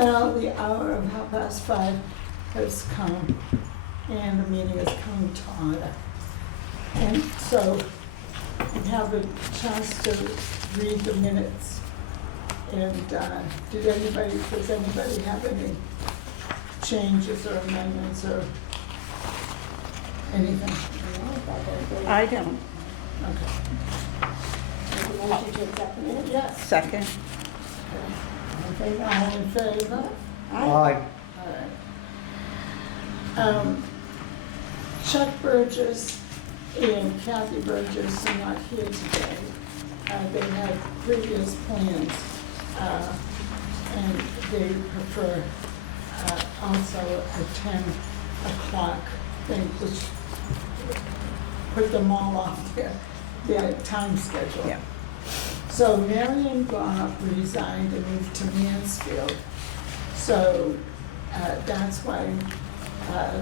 Well, the hour of 5:30 has come, and the meeting is coming to order. And so we have a chance to read the minutes. And does anybody have any changes or amendments or anything? I don't. Okay. Make a motion to accept the minutes? Yes. Second. Okay, all in favor? Aye. All right. Chuck Burgess and Kathy Burgess are not here today. They had previous plans, and they prefer also a 10 o'clock thing, which put them all off their time schedule. Yeah. So Marion Goff resigned and moved to Mansfield. So that's why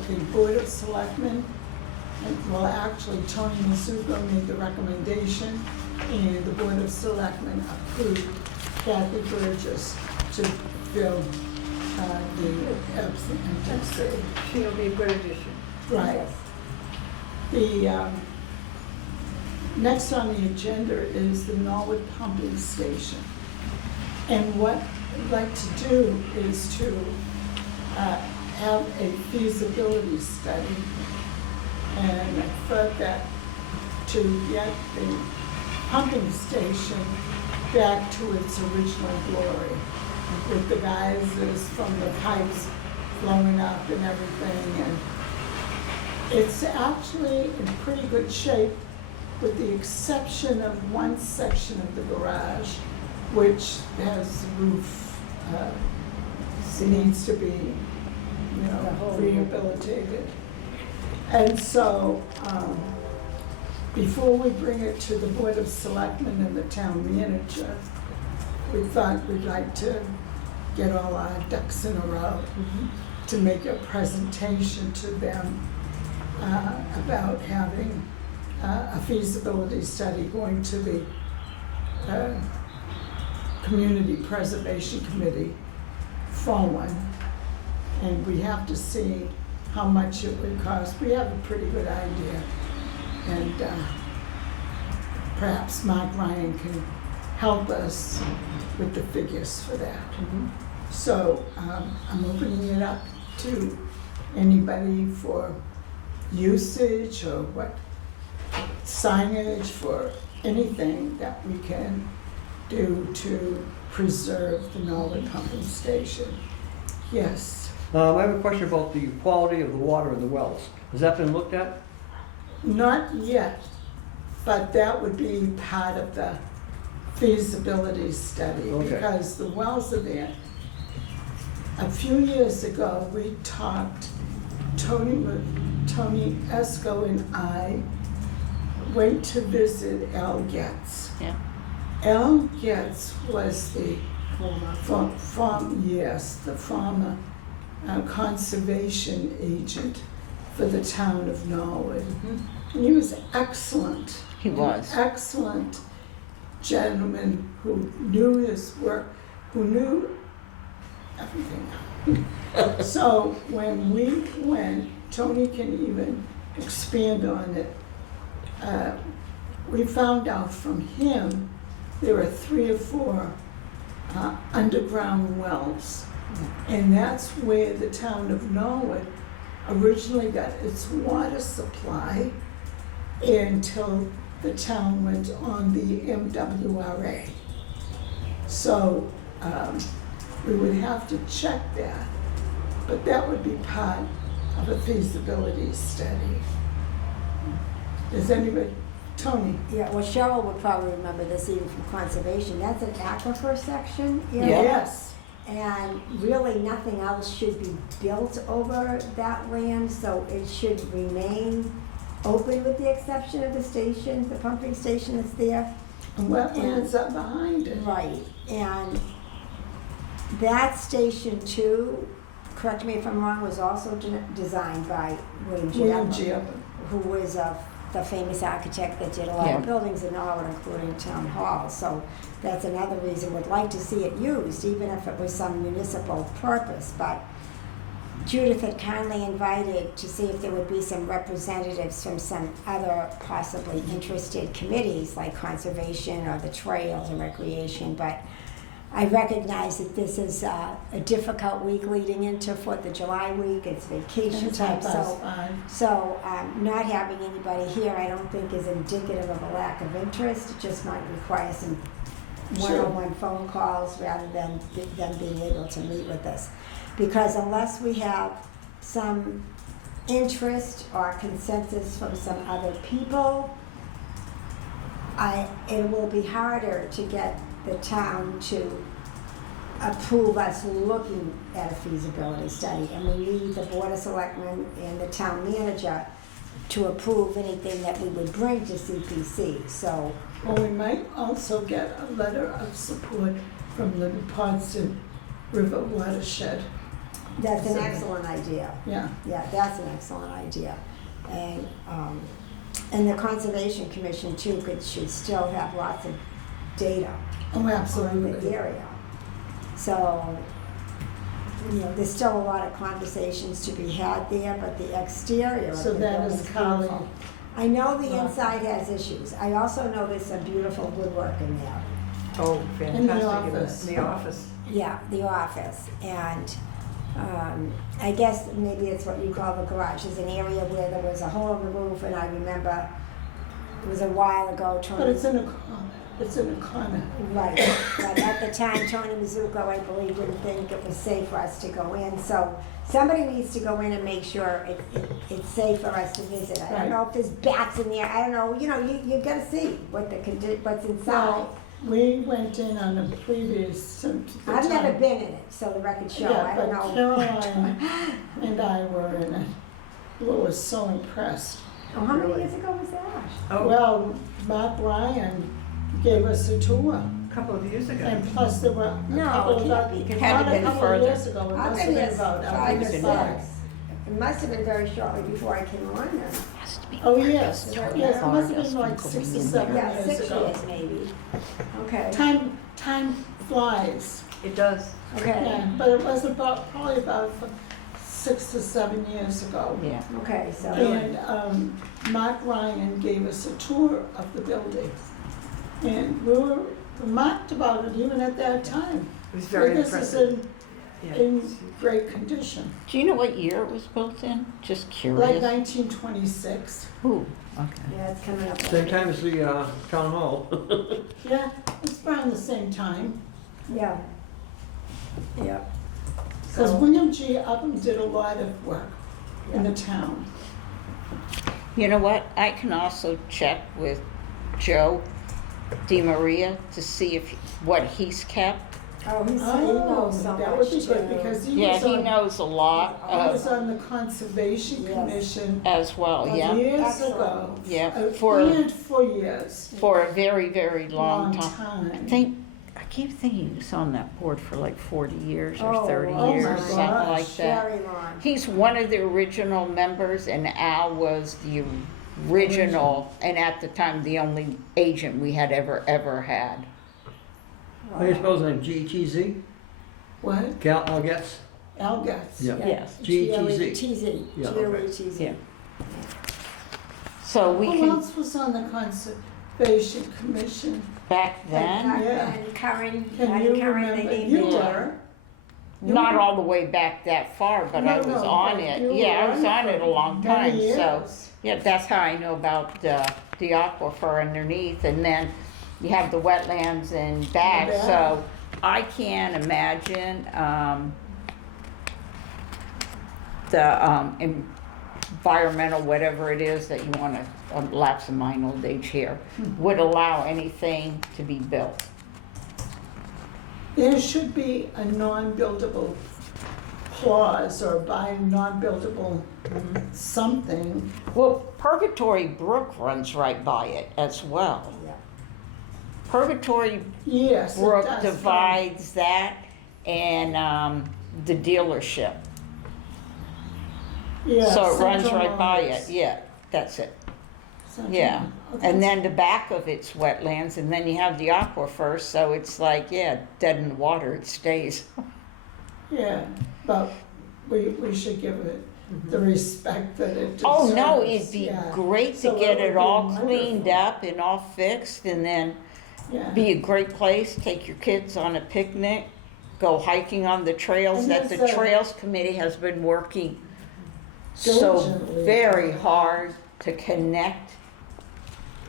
the Board of Selectmen, well, actually, Tony Masuko made the recommendation, and the Board of Selectmen approved Kathy Burgess to fill the absent seat. She'll be a good addition. Right. The next on the agenda is the Norwood Pumping Station. And what I'd like to do is to have a feasibility study. And I thought that to get the pumping station back to its original glory, with the geysers from the pipes flowing up and everything. And it's actually in pretty good shape, with the exception of one section of the garage, which has the roof, needs to be, rehabilitated. And so, before we bring it to the Board of Selectmen and the town manager, we thought we'd like to get all our ducks in a row to make a presentation to them about having a feasibility study going to the Community Preservation Committee for one. And we have to see how much it would cost. We have a pretty good idea. And perhaps Mark Ryan can help us with the figures for that. So I'm opening it up to anybody for usage or what signage, for anything that we can do to preserve the Norwood Pumping Station. Yes. I have a question about the quality of the water in the wells. Has that been looked at? Not yet, but that would be part of the feasibility study. Okay. Because the wells are there. A few years ago, we talked, Tony Esco and I went to visit Al Getz. Yeah. Al Getz was the former conservation agent for the town of Norwood. And he was excellent. He was. An excellent gentleman who knew his work, who knew everything. So when we went, Tony can even expand on it. We found out from him there are 3 or 4 underground wells. And that's where the town of Norwood originally got its water supply until the town went on the MWRA. So we would have to check that, but that would be part of a feasibility study. Does anybody, Tony? Yeah, well, Cheryl would probably remember this even from conservation. That's an aquifer section area. Yes. And really nothing else should be built over that land, so it should remain open with the exception of the station, the pumping station that's there. And wetlands are behind it. Right, and that station too, correct me if I'm wrong, was also designed by William William Giappa, Giappa. who was a the famous architect that did a lot Yeah. of buildings in Norwood, including Town Hall. So that's another reason we'd like to see it used, even if it was some municipal purpose. But Judith had kindly invited to see if there would be some representatives from some other possibly interested committees, like conservation or the trails and recreation. But I recognize that this is a difficult week leading into 4th of July week. It's vacation time, so not having anybody here, I don't think is indicative of a lack of interest. It just might require some Sure. one-on-one phone calls rather than them being able to meet with us. Because unless we have some interest or consensus from some other people, it will be harder to get the town to approve us looking at a feasibility study. And we need the Board of Selectmen and the town manager to approve anything that we would bring to CPC, so. Well, we might also get a letter of support from the Podsdam River watershed. That's an So- excellent idea. Yeah, Yeah, that's an excellent idea. And the Conservation Commission too should still have lots of data oh, on the absolutely. area. So, there's still a lot of conversations to be had there, but the exterior of So the that building is is Carly. beautiful. I know the Right. inside has issues. I also know there's some beautiful woodwork in there. Oh, In the fantastic. office. In the office. Yeah, the office, and I guess maybe it's what you call the garage. There's an area where there was a hole in the roof, and I remember it was a while ago, Tony. But it's in a corner, it's in a corner. Right, but at the time, Tony Mizuko, I believe, didn't think it was safe for us to go in, so somebody needs to go in and make sure it's safe for us to visit. I don't know if there's bats in there, I don't know, you gotta see what's inside. Well, we went in on a previous, I've never been in it, so the record show, I don't Yeah, but know. Caroline and I were in it. We were so impressed. Oh, how many Really? years ago was that? Oh, Well, Mark Ryan gave us a tour, a couple of years ago. and plus there were a No, couple it of, can't be, 'cause not Had to a been couple of further. years ago, it I've must have been been here about, 5 or six. 6. It must have been very shortly before I came on then. Oh, yes, Is that yes, it right? must have been like 6 or 7 Yeah, years 6 ago. years maybe. Okay, Time flies, It does. okay, yeah, but it was probably about 6 to 7 years ago. Yeah. okay, so. And Mark Ryan gave us a tour of the building. And we were remarked about it even at that time. It was very This is impressive. Yeah. in great condition, Do you know what year it was built in? Just like curious. 1926. Ooh, okay. Yeah, it's coming up. Same time as the town hall. Yeah, it's around the same time. Yeah. Yeah. Because So- William G. Upham did a lot of work in the town. You know what? I can also check with Joe DiMaria to see what he's kept. Oh, he Oh, knows so that would be much good too. because he Yeah, was he on, knows a lot he was of, on the Conservation Yes. Commission as well, yeah. years Excellent. ago. Yeah, And for years. for a very, very long time. time. I keep thinking he was on that board for like 40 years Oh, or 30 oh years, my something gosh. like that. Very long. He's one of the original members, and Al was the original, and at the time, the only agent we had ever had. I think it's name GTZ, What? Cal, Getz? Al Getz. Yeah. Yes. GTZ. GTZ. Yeah. GTZ. Yeah. So we Who can, else was on the Conservation Commission? back then, Yeah. And Karen, Can you Karen, they remember? named You it. were. You not were- all the way back that far, but I No, was no, on but it. you Yeah, I were was on it a long time, many so. years. Yeah, that's how I know about the aquifer underneath, and then you have the wetlands and back, back. so I can't imagine, the, environmental, whatever it is that you wanna, lapse of mine old age here, would allow anything to be built. There should be a non-buildable clause or by non-buildable something. Well, Purgatory Brook runs right by it as well. Yeah. Purgatory Yes, it Brook does. divides that and the dealership. Yeah, So it runs Central right by Motors. it, yeah, that's it. Yeah, Oh, and that's- then the back of it's wetlands, and then you have the aquifer, so it's like, yeah, dead in the water, it stays. Yeah, but we should give it the respect that it deserves. Oh, no, it'd be yeah. great to So it get would it be all wonderful. cleaned up and all fixed, and then Yeah. be a great place, take your kids on a picnic, go hiking on the trails And that the there's a- Trails Committee has been working so Diligently. very hard to connect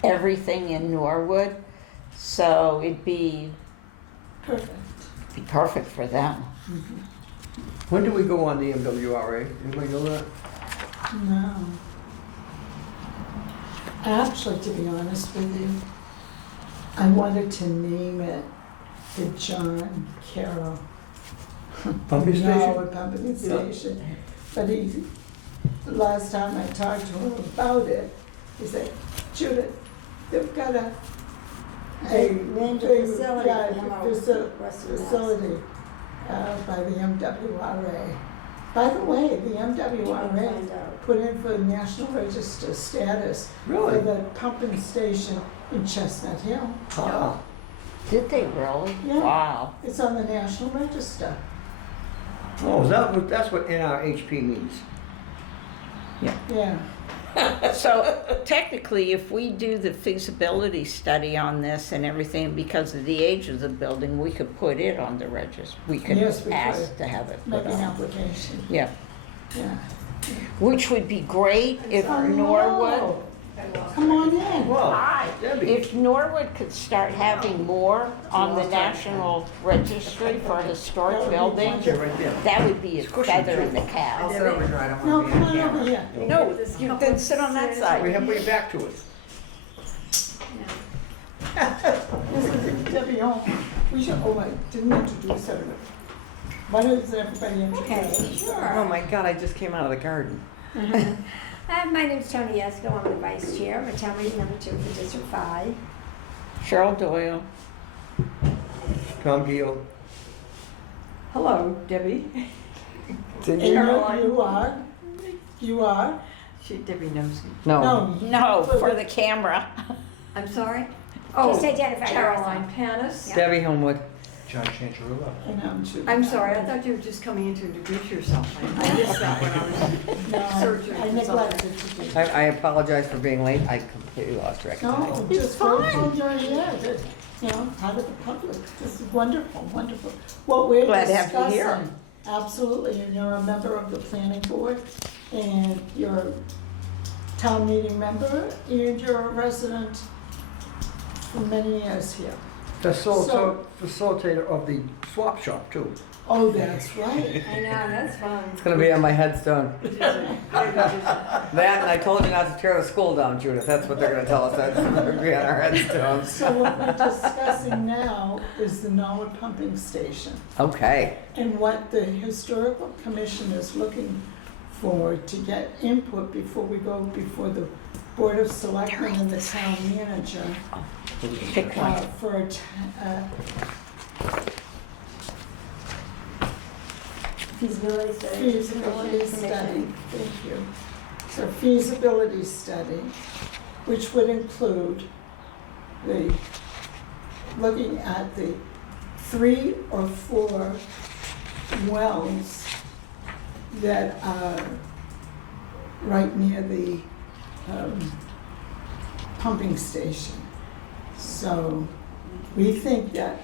everything in Norwood. So it'd be perfect for them. When do we go on the MWRA? Anybody know that? No. Actually, to be honest with you, I wanted to name it the John Carroll. Pumping No, station? a pumping Yeah. station. But the last time I talked to him about it, he said, Judith, they've got a Named a big, facility yeah, for him out Western Mass. facility by the MWRA. By the way, the MWRA Find out. put in for National Register status for Really? the pumping station in Chestnut Hill. Ah, Did they really? Yeah. Wow. It's on the National Register. oh, that's what NRHP means. Yeah, So technically, if we do the feasibility study on this and everything, because of the age of the building, we could put it on the register. We could Yes, we ask could. to have it make put an on. application, Yeah, yeah. which would be great if Hello. Norwood, Come on in. Wow, Debbie. if Norwood could start having more on the National Registry for historic buildings, Yeah, right there. that would be a It's cushy, feather in too. the I'll cap. sit over here, I don't No, want to come be on on over camera. here. No, you then sit on that We side. have to put your back to it. This is Debbie Holmes. We should, oh, I didn't introduce her. Why does everybody Okay, introduce? sure. Oh my God, I just came out of the garden. My name's Tony Esco, I'm the vice chair, I'm a town meeting member 2 for District 5. Cheryl Doyle. Tom Geo. Hello, Debbie. And you are? Debbie knows me. No. No, for the camera. I'm sorry? Just identify Caroline yourself. Panis. Yeah. Debbie Homewood. John Chantarella. And I'm Judy. I'm sorry, I thought you were just coming in to introduce yourself. I missed that when I was No, searching I for neglected to do. I apologize for being late. I completely lost track of time. No, just grateful you're here, that, you know, out of the public. This is wonderful, wonderful. What we're Glad to have you discussing. here. Absolutely, and you're a member of the planning board, and you're a town meeting member, and you're a resident for many years here. Facilitator of the swap shop, too. Oh, that's right. I know, that's fun. It's gonna be on my headstone. That That, and I told you not to tear the school down, Judith. That's what they're gonna tell us. That's gonna be on our headstones. So what we're discussing now is the Norwood Pumping Station. Okay. And what the historical commission is looking for to get input before we go before the Board of Selectmen and the town manager Pick one. for a Feasibility study. feasibility study. Thank you. So feasibility study, which would include the, looking at the 3 or 4 wells that are right near the pumping station. So we think that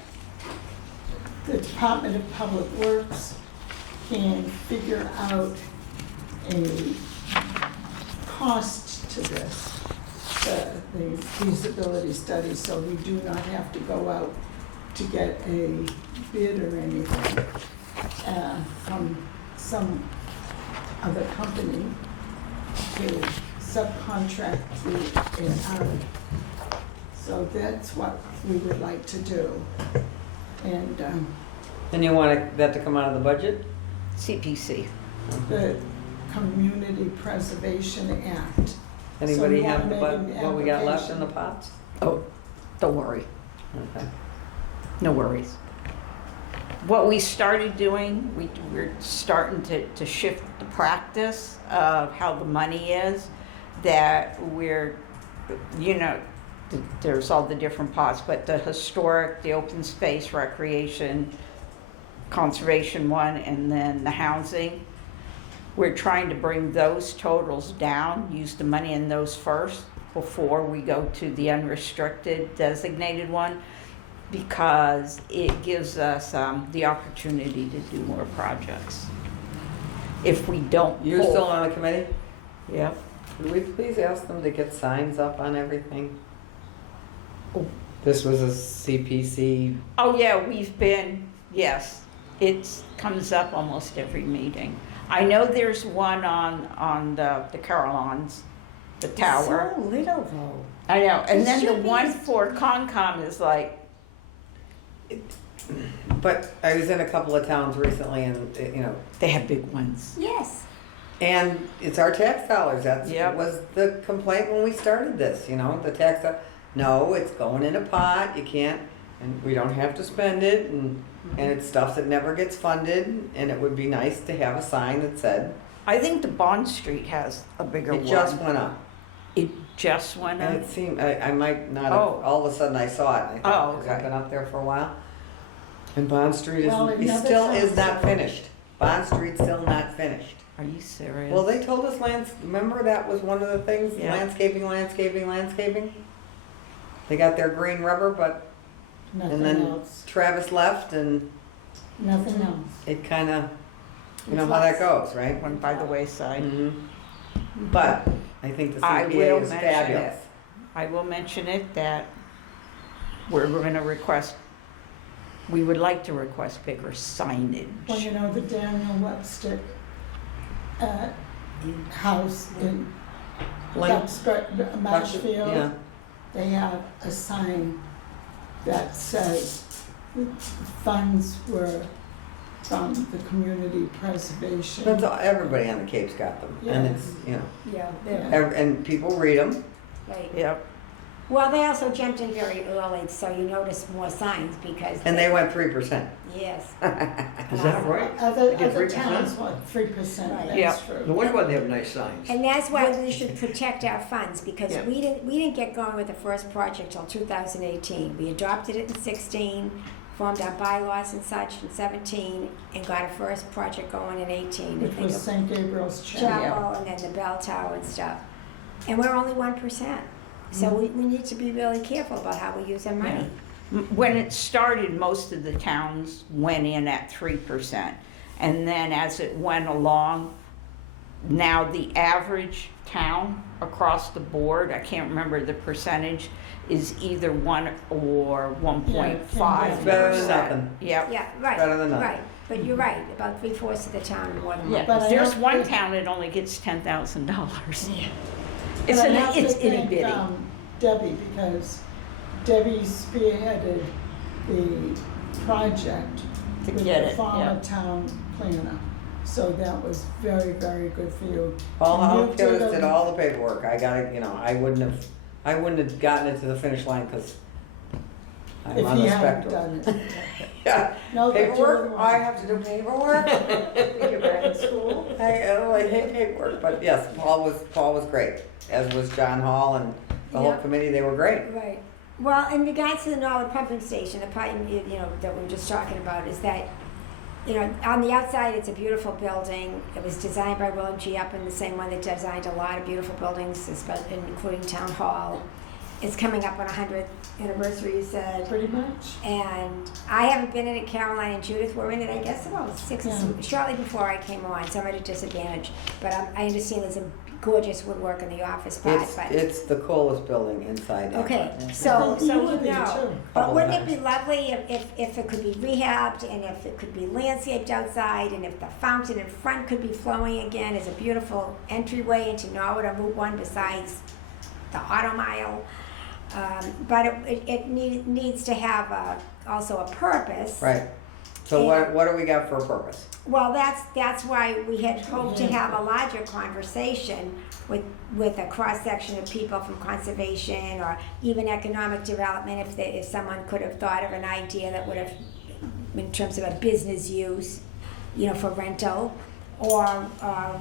the Department of Public Works can figure out a cost to this, the feasibility study, so we do not have to go out to get a bid or anything from some other company to subcontract it out. So that's what we would like to do. And And you want that to come out of the budget? CPC. the Community Preservation Act. Anybody So have you wanna make an what we got left in the application? pots? Oh, don't worry. Okay. No worries. What we started doing, we're starting to shift the practice of how the money is, that we're you know, there's all the different pots, but the historic, the open space, recreation, conservation one, and then the housing. We're trying to bring those totals down, use the money in those first before we go to the unrestricted designated one, because it gives us the opportunity to do more projects. If we don't You're pull- still on the committee? Yep. Could we please ask them to get signs up on everything? Oh. This was a CPC. Oh, yeah, we've been, yes, it comes up almost every meeting. I know there's one on the Carillons, the tower. So little though. I know, and It then the should be one just- for Concom is like, But I was in a couple of towns recently and, you know, they have big ones. Yes. and it's our tax dollars. That's Yep. was the complaint when we started this, you know, the tax, no, it's going in a pot, you can't, and we don't have to spend it, and it's stuff that never gets funded, and it would be nice to have a sign that said, I think the Bond Street has a bigger one. it just went up. It just went And up? it seemed, I might not have, Oh. all of a sudden I saw it, and I Oh, thought, 'cause I've okay. been up there for a while. And Bond Street Well, is, another still is town- not finished. Bond Street's still not finished. Are you serious? Well, they told us remember that was one of the things, Yeah. landscaping? They got their green rubber, but, and Nothing then else, Travis left and nothing else. it kinda, you know how that goes, right? Went by the wayside. Mhm. But I think the I CPA will is mention fabulous. it. I will mention it that we're gonna request, we would like to request bigger signage. Well, you know, the Daniel Webster house in Duxbury, Yeah. Marshfield, they have a sign that says funds were from the community preservation. That's all, everybody on the Cape's got them, and Yeah. it's, you know, Yeah. and people read them. Right. Yep. Well, they also jumped in very early, so you notice more signs because. And they went 3%. Yes. Is that right? Other, They get other 3%? towns want 3%, Right. Yeah. that's No true. wonder why they have nice signs. And that's why we should protect our funds, because Yeah. we didn't get going with the first project till 2018. We adopted it in 16, formed our bylaws and such in 17, and got a first project going in 18. I Which think was of St. Gabriel's Chapel. Chapel and then the bell tower and stuff. And we're only 1%. So we need to be really careful about how we use our money. When it started, most of the towns went in at 3%. And then as it went along, now the average town across the board, I can't remember the percentage, is either 1 or 1.5%. It's better than nothing. Yep. Yeah, right, Better than nothing. right. But you're right, about 3/4 of the town are more than Yeah, 1%. But I there's don't one think- town that only gets $10,000. But I have to It's itty thank, bitty. Debbie, because Debbie spearheaded the project To with get the it, former yeah. town planner. So that was very, very good for you. Paul And you Hopkins did a- all the paperwork. I got it, you know, I wouldn't have gotten it to the finish line because I'm If on he the hadn't spectrum. done it. Yeah, No, but you were paperwork, the I one. have to do paperwork. You were in school? I hate paperwork, but yes, Paul was great, as was John Hall and the whole Yeah. committee, they were great. Right. Well, in regards to the Norwood Pumping Station, the part, that we were just talking about is that, on the outside, it's a beautiful building. It was designed by William G. Upham, the same one that designed a lot of beautiful buildings, including Town Hall. It's coming up on 100th anniversary, you said. Pretty much. And I haven't been in it. Caroline and Judith were in it, I guess, about shortly before I came on, so I'm at a disadvantage. But I understand there's a gorgeous woodwork in the office part. It's the coolest building inside. ever. Okay, I so think you you were there know. too. But Couple wouldn't of it be lovely if it could be rehabbed and if it could be landscaped outside and if the fountain in front could be flowing again as a beautiful entryway into Norwood on Route 1 besides the auto mile. But it needs to have also a purpose. Right, so what do we got for a purpose? Well, that's why we had hoped to have a larger conversation with a cross-section of people from conservation or even economic development, if someone could have thought of an idea that would have, in terms of a business use, for rental, or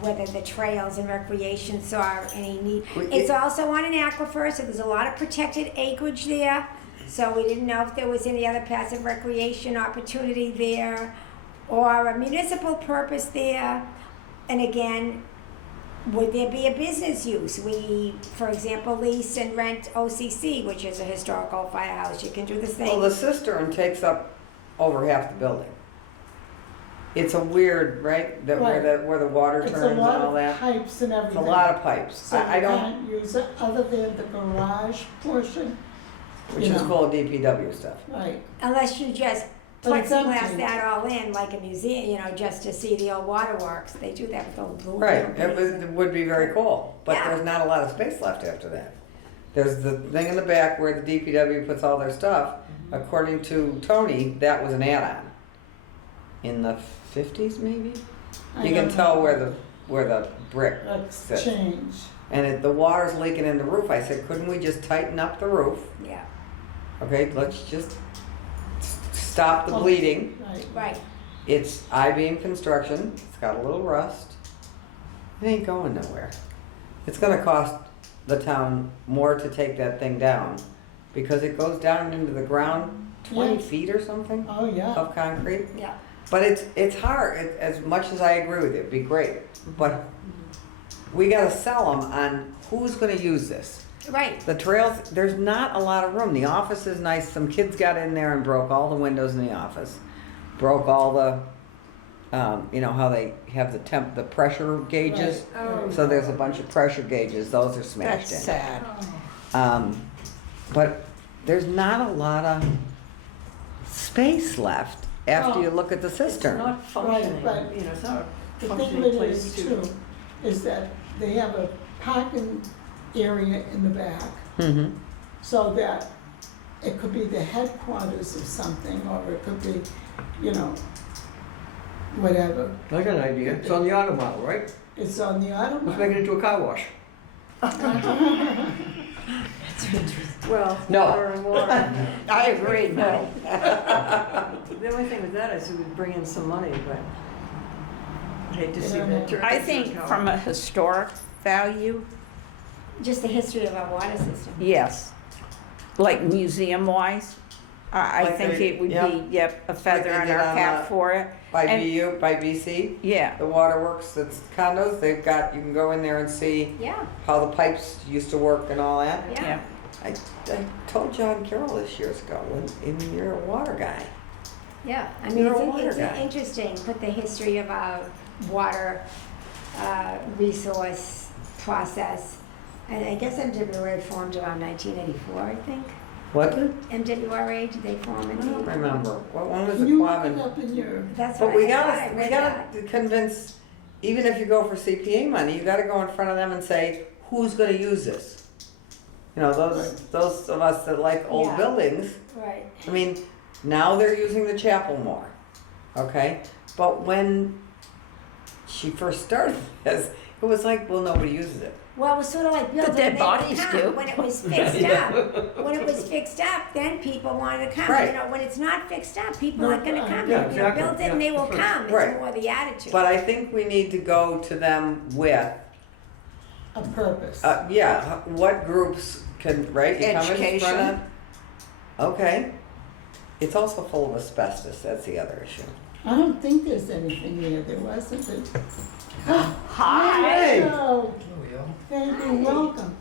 whether the trails and recreation saw any need. It's also on an aquifer, so there's a lot of protected acreage there. So we didn't know if there was any other passive recreation opportunity there or a municipal purpose there. And again, would there be a business use? We, for example, lease and rent OCC, which is a historical firehouse. You can do the same. Well, the cistern takes up over half the building. It's a weird, right, that where the water It's turns a and lot all of that. pipes and It's everything. a lot of pipes. So I you don't, can't use it other than the garage portion, which you is know. called DPW stuff. right? Unless you just But it's plexiglass empty. that all in like a museum, you know, just to see the old waterworks. They do that with old blue. Right, it would be very cool, but Yeah. there's not a lot of space left after that. There's the thing in the back where the DPW puts all their stuff. According to Tony, that was an add-on. In the 50s, maybe? I You can don't tell know. where the brick That's sits. change. And the water's leaking in the roof. I said, couldn't we just tighten up the roof? Yeah, Okay, let's just stop the bleeding. Right. right. It's I-beam construction. It's got a little rust. It ain't going nowhere. It's gonna cost the town more to take that thing down because it goes down into the ground 20 Yeah. feet or something Oh, yeah. of concrete. Yeah. But it's hard. As much as I agree with you, it'd be great. But we gotta sell them on who's gonna use this. Right. The trails, there's not a lot of room. The office is nice. Some kids got in there and broke all the windows in the office. Broke all the, you know how they have the pressure gauges? Right. Oh. So there's a bunch of pressure gauges. Those are smashed That's in. sad. Oh. But there's not a lot of space left after Oh. you look at the It's cistern. not functioning, but you know, it's not a The thing of functioning it place is to. too, is that they have a parking area in the back, Mm-hmm. so that it could be the headquarters of something, or it could be, you know, whatever. I got an idea. It's on the auto model, right? It's on the auto. Let's make it into a car wash. Well, No. more and more. I agree, no. The only thing with that is it would bring in some money, but I'd hate to see that turn. I think from a historic value, Just the history of our water system. yes. Like museum-wise, I Like think they- it would yeah. be, yep, a feather they in did our on, cap for it. By And- BU, by BC, Yeah, the waterworks, that's condos, they've got, you can go in there and see Yeah, how the pipes used to work and all that. yeah. yeah. I told John Carroll this years ago, when you're a water guy. Yeah, I mean, You're a water it's guy. interesting, put the history of our water resource process. And I guess MWRA formed around 1984, I think. What? MWRA, did they form in? I don't remember. When was the Can you look it Quabbin? up in your, That's what But we I thought, I gotta, we read gotta that. convince, even if you go for CPA money, you gotta go in front of them and say, who's gonna use this? You know, those of us that like old Yeah. buildings, Right, I mean, now they're using the chapel more, okay? But when she first started this, it was like, well, nobody uses it. well, it was sort of like built dead and they bodies would come. do. When it was fixed up, when it was fixed up, then people wanted to come. Right. You know, when it's not fixed up, people No, aren't gonna come. yeah, If you exactly, built it and they yeah, will that's right. come, Right. it's more the attitude. But I think we need to go to them with, a purpose. yeah, what groups can, right? You come in front Education. of- Okay. It's also full of asbestos, that's the other issue. I don't think there's anything there, there wasn't, but. Hi. Hello. Thank you, welcome.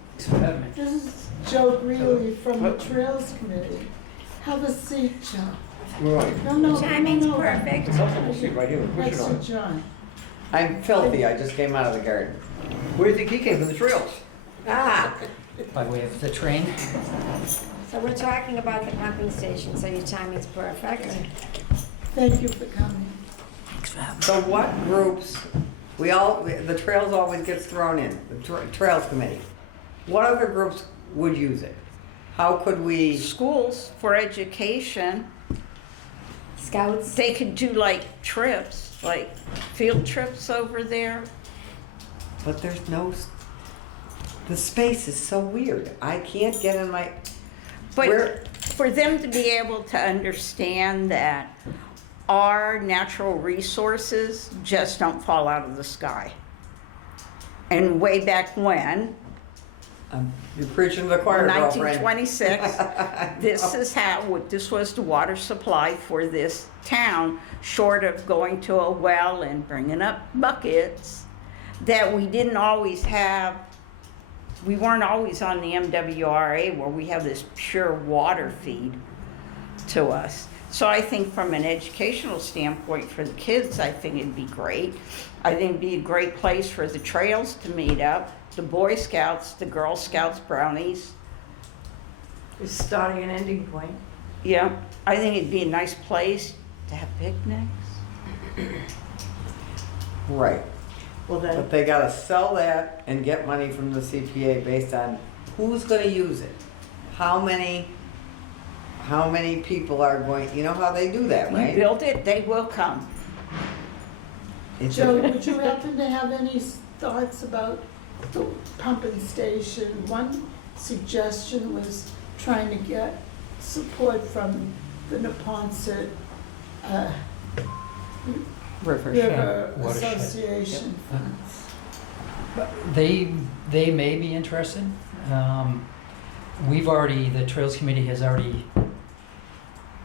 This is Joe Greeley from the Trails Committee. Have a seat, Joe. Where are you? No, Timing's no. perfect. Comfortable seat right here. Push Next it to on. John. I'm filthy, I just came out of the garden. Where do you think he came from? The trails? Ah, By way of the train. So we're talking about the pumping station, so your timing's perfect. Thank you for coming. so what groups, the trails always gets thrown in, the Trails Committee. What other groups would use it? How could we, Schools for education, Scouts, they could do like trips, like field trips over there. but there's the space is so weird. I can't get in my, But Where- for them to be able to understand that our natural resources just don't fall out of the sky. And way back when, You're preaching to the choir, girlfriend. 1926, this was the water supply for this town, short of going to a well and bringing up buckets, that we didn't always have. We weren't always on the MWRA where we have this pure water feed to us. So I think from an educational standpoint for the kids, I think it'd be great. I think it'd be a great place for the trails to meet up, the Boy Scouts, the Girl Scouts, Brownies. It's starting and ending point. Yeah, I think it'd be a nice place to have picnics. Right. Well, then, But they gotta sell that and get money from the CPA based on who's gonna use it. How many people are going, you know how they do that, You right? build it, they will come. It's Joe, a- would you happen to have any thoughts about the pumping station? One suggestion was trying to get support from the Neponset River Watershed. Association funds. But they may be interested. The Trails Committee has already,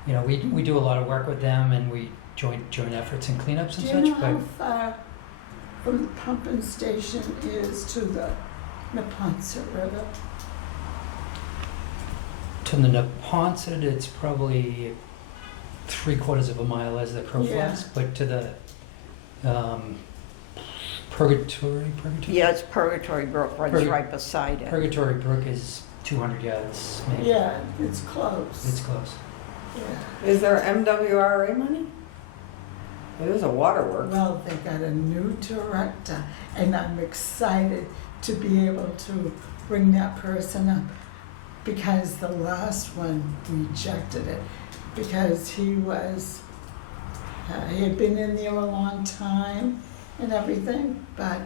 we do a lot of work with them and we joint efforts and cleanups Do and you such, know but how far from the pumping station is to the Neponset River? to the Neponset, it's probably 3/4 of a mile as the crow Yeah. flies, but to the Purgatory? Yeah, it's Purgatory Brook runs Purg- right beside it. Purgatory Brook is 200 yards, maybe. Yeah, it's close. It's close. Yeah. Is there MWRA money? There's a waterworks. Well, they got a new director, and I'm excited to be able to bring that person up, because the last one rejected it, because he had been in there a long time and everything, but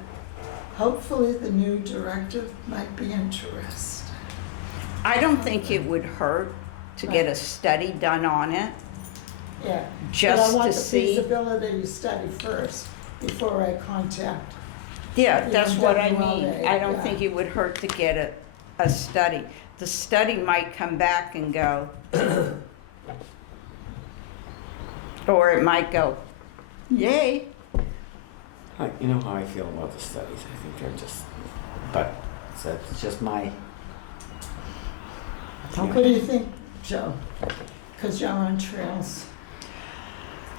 hopefully the new director might be interested. I don't think it would hurt to get a study done on it, Yeah. just But I want to the see. feasibility study first before I contact. Yeah, the that's what I MWRA, mean. I don't yeah. think it would hurt to get a study. The study might come back and go, or it might go, yay. You know how I feel about the studies. I think they're just, but it's just my. What do you think, Joe? Because you're on trails.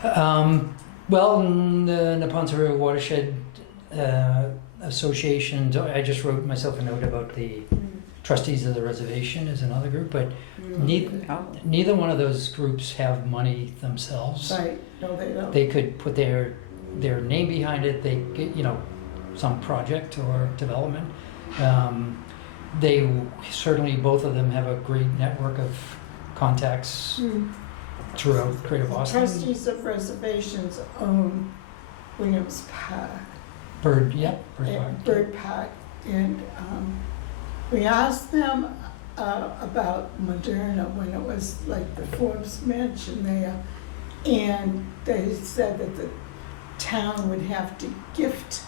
Well, the Neponset River Watershed Association, I just wrote myself a note about the trustees of the reservation is another group, but Oh. neither one of those groups have money themselves. Right, no, they don't. They could put their name behind it, they get, some project or development. They certainly, both of them have a great network of contacts throughout Greater Boston. Trustees of reservations own Williams Park. Bird and Park. Bird Park, and we asked them about Moderna when it was like the Forbes Mansion there, and they said that the town would have to gift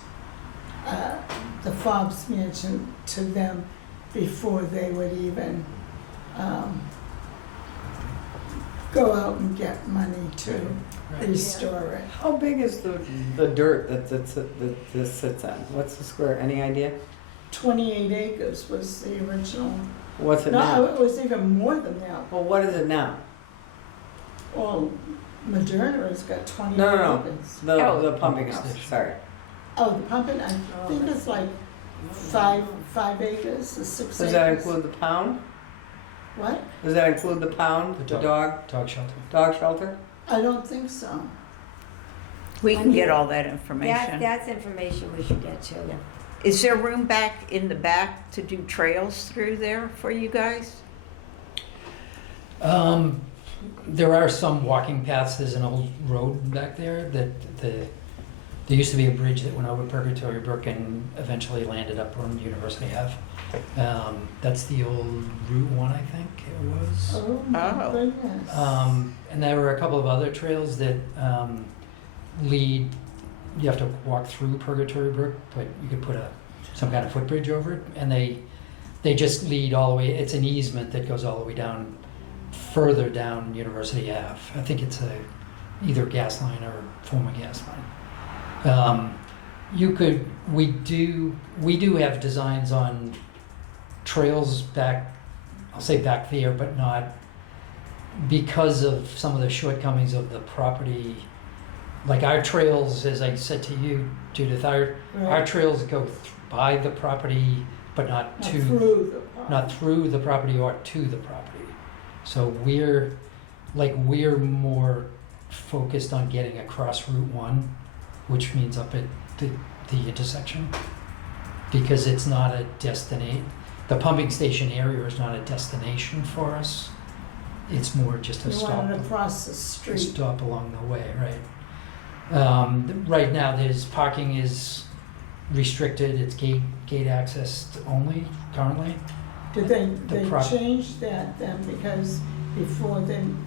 the Forbes Mansion to them before they would even go out and get money to Right. restore it. How big is the dirt that this sits on? What's the square? Any idea? 28 acres was the original. What's it No, now? it was even more than that. Well, what is it now? Well, Moderna has got 28 No. acres. Oh. The pumping house. Sorry. Oh, the pumping, I think it's like 5 acres or 6 acres. Does that include the pound? What? Does that include the pound, The the dog Dog shelter. shelter? I don't think so. We can get all that That, information. that's information we should get to. Is there room back in the back to do trails through there for you guys? There are some walking paths. There's an old road back there that There used to be a bridge that went over Purgatory Brook and eventually landed up on University Ave. That's the old Route 1, I think it was. Oh, my Oh. goodness. And there were a couple of other trails that lead, you have to walk through Purgatory Brook, but you could put some kind of footbridge over it, and they just lead all the way, it's an easement that goes all the way down, further down University Ave. I think it's either gas line or former gas line. We do have designs on trails back, I'll say back there, but not, because of some of the shortcomings of the property. Like our trails, as I said to you, Judith, our Right. trails go by the property, but not Not to, through the park. not through the property or to the property. So we're more focused on getting across Route 1, which means up at the intersection, because it's not a destination. The pumping station area is not a destination for us. It's more just a You stop. want it across the A street. stop along the way, right? Right now, parking is restricted. It's gate access only currently. Did they prop- change that then, because before then,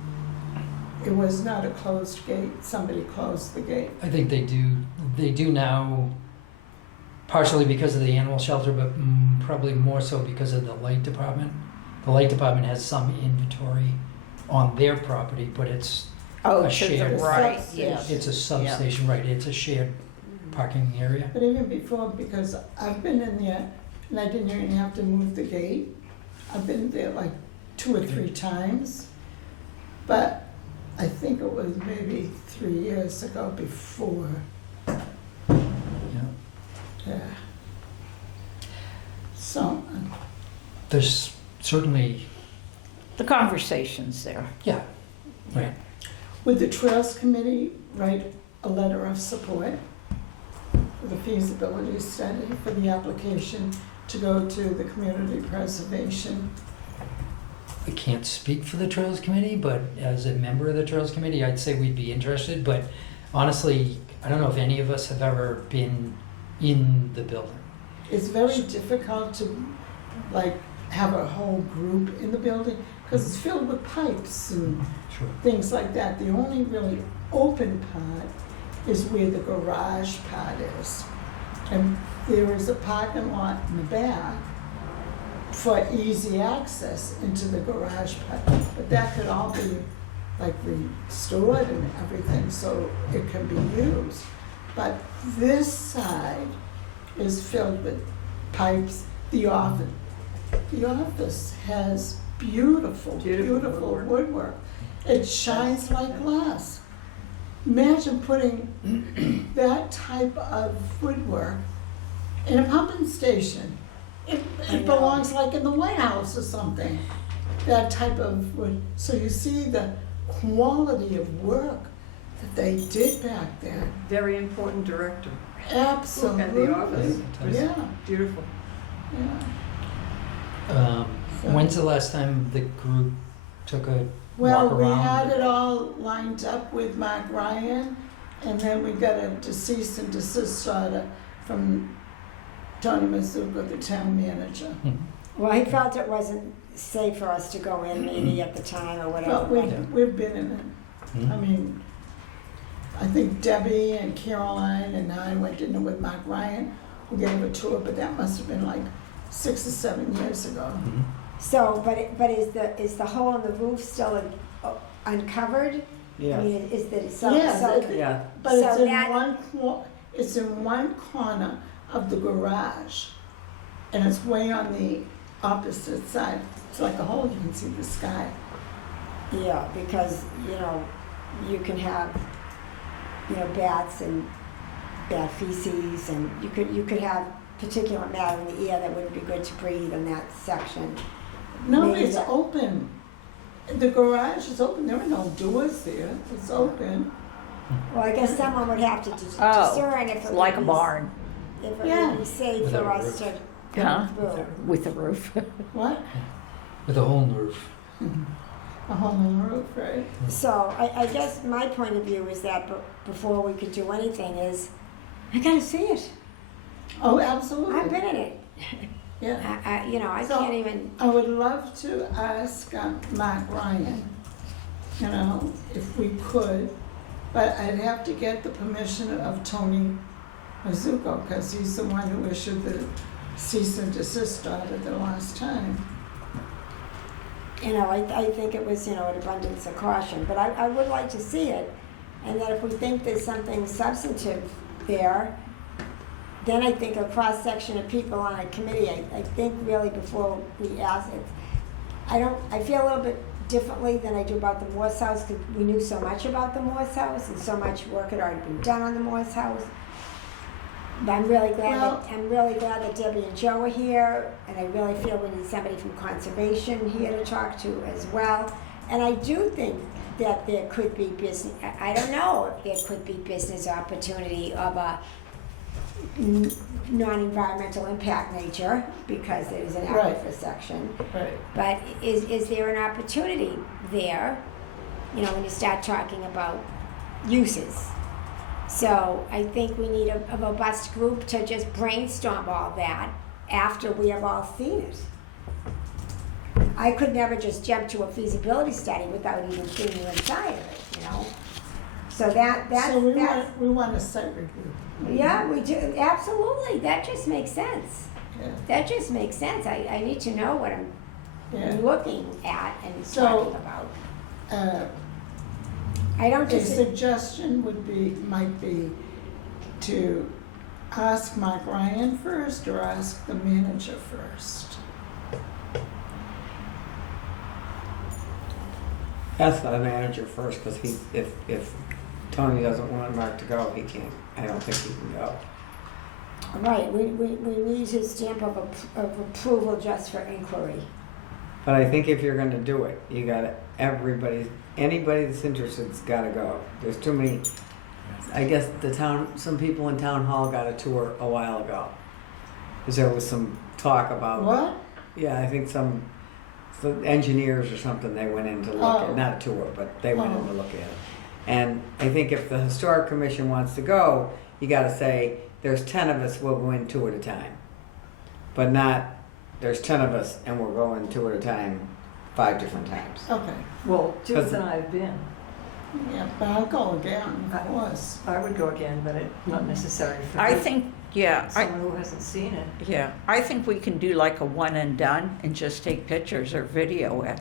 it was not a closed gate, somebody closed the gate? I think they do. They do now, partially because of the animal shelter, but probably more so because of the light department. The light department has some inventory on their property, but it's Oh, A to shared- the right, yeah. Substation. it's a substation, right? It's a shared parking area. But even before, because I've been in there, and I didn't even have to move the gate. I've been there like 2 or 3 times. But I think it was maybe 3 years ago before, Yeah. yeah. So, There's certainly, The conversation's there. yeah, right. would the Trails Committee write a letter of support for the feasibility study for the application to go to the Community Preservation? I can't speak for the Trails Committee, but as a member of the Trails Committee, I'd say we'd be interested. But honestly, I don't know if any of us have ever been in the building. It's very difficult to, like, have a whole group in the building, because it's filled with pipes and Sure. things like that. The only really open part is where the garage part is. And there is a parking lot in the back for easy access into the garage part. But that could all be like restored and everything, so it can be used. But this side is filled with pipes. The office has beautiful, Beautiful beautiful woodwork. woodwork. It shines like glass. Imagine putting that type of woodwork in a pumping station. It belongs like in the White House or something, that type of wood. So you see the quality of work that they did back there. Very important director. Absolutely. Look at the office. Yeah, Beautiful. yeah. When's the last time the group took a Well, walk we around? had it all lined up with Mark Ryan, and then we got a cease and desist order from Tony Mazuka, the town manager. Well, he felt it wasn't safe for us to go in maybe at the time or whatever. But we've been in it. Hmm? I mean, I think Debbie and Caroline and I went in it with Mark Ryan, who gave a tour, but that must have been like 6 or 7 years ago. Mhm. So, but is the hole in the roof still uncovered? I Yeah, mean, is the, so, Yes, so, yeah. But it's So in that- it's in one corner of the garage, and it's way on the opposite side. It's like a hole, you can see the sky. yeah, because, you can have, bats and bad feces, and you could have particulate matter in the air that wouldn't be good to breathe in that section. No, Maybe it's that- open. The garage is open, there are no doors there, it's open. Well, I guess someone would have to Oh, discern if it Like a would be- barn, If it Yeah. would be safe Without for a us roof. to Huh? go through. with a roof. What? With a hole in the roof. A hole in the roof, right? So I guess my point of view is that before we could do anything is I gotta see it. Oh, absolutely. I've been in it. Yeah. I So- can't even, I would love to ask Mark Ryan, if we could, but I'd have to get the permission of Tony Mizuko, because he's the one who issued the cease and desist order the last time. I think it was, an abundance of caution, but I would like to see it. And that if we think there's something substantive there, then I think a cross-section of people on a committee, I think really before we ask it, I feel a little bit differently than I do about the Morse House, because we knew so much about the Morse House, and so much work had already been done on the Morse House. But I'm really glad that Debbie and Joe are here, and I really feel we need somebody from conservation here to talk to as well. And I do think that there could be business, I don't know if there could be business opportunity of a non-environmental impact nature, because there's an Right. aquifer section. Right. But is there an opportunity there, when you start talking about uses? So I think we need a robust group to just brainstorm all that after we have all seen it. I could never just jump to a feasibility study without even seeing the inside of it, So that's, So we want a site review. yeah, we do, absolutely, that just makes sense. Yeah. That just makes sense. I need to know what I'm Yeah. looking at and So- talking about. I don't A just, suggestion might be to ask Mark Ryan first or ask the manager first. Ask the manager first, because if Tony doesn't want Mark to go, he can't, I don't think he can go. right, we need his stamp of approval just for inquiry. But I think if you're gonna do it, you gotta, anybody that's interessed's gotta go. There's too many, I guess some people in town hall got a tour a while ago. Cause there was some talk about. What? Yeah, I think some engineers or something, they went in to look at, Oh. not a tour, but they went in to Oh. look at it. And I think if the historic commission wants to go, you gotta say, there's 10 of us, we'll go in 2 at a time. But not, there's 10 of us and we're going 2 at a time, 5 different times. Okay, Well, Judith Because- and I have been. yeah, but I'll go again, of course. I would go again, but it's not necessary for I think, someone who hasn't seen it. I think we can do like a one and done and just take pictures or video it.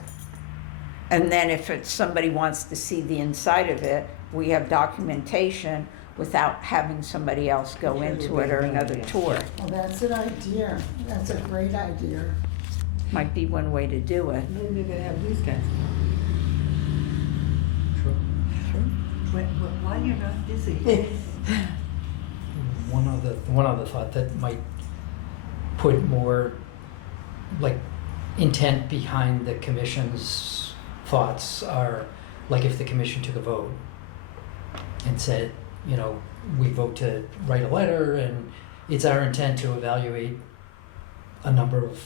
And then if somebody wants to see the inside of it, we have documentation without having somebody else go into it or another tour. Well, that's an idea. That's a great idea. Might be one way to do it. Maybe they could have these guys. While you're not busy. One other thought that might put more like intent behind the commission's thoughts are like if the commission took a vote and said, we vote to write a letter and it's our intent to evaluate a number of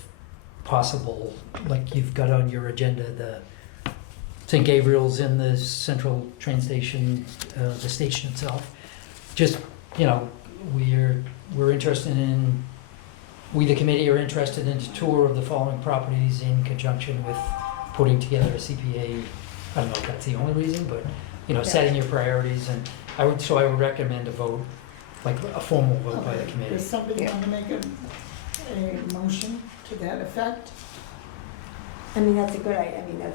possible, like you've got on your agenda, the St. Gabriel's in the central train station, the station itself. Just, we're interested in, we the committee are interested in a tour of the following properties in conjunction with putting together a CPA. I don't know if that's the only reason, but, setting your priorities, and I would recommend a vote, like a formal vote by the committee. Does somebody want to make a motion to that effect? That's a good idea.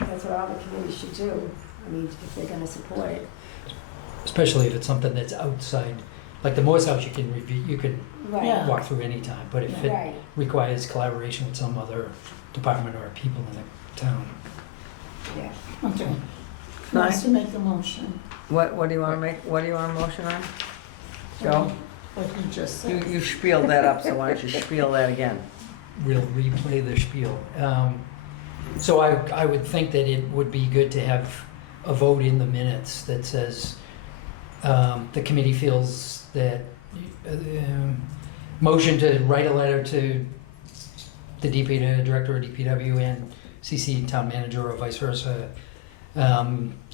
That's what all the committees should do. If they're gonna support it. Especially if it's something that's outside, like the Morse House, you can review, you can Right, Yeah. walk through anytime, but if it right. requires collaboration with some other department or people in the town. Yeah. Okay. Who wants to make the motion? What do you wanna make, what do you want a motion on? Joe? What you just said. You spieled that up, so why don't you spiel that again? We'll replay the spiel. So I would think that it would be good to have a vote in the minutes that says, the committee feels that, motion to write a letter to the director of DPW and CC town manager or vice versa,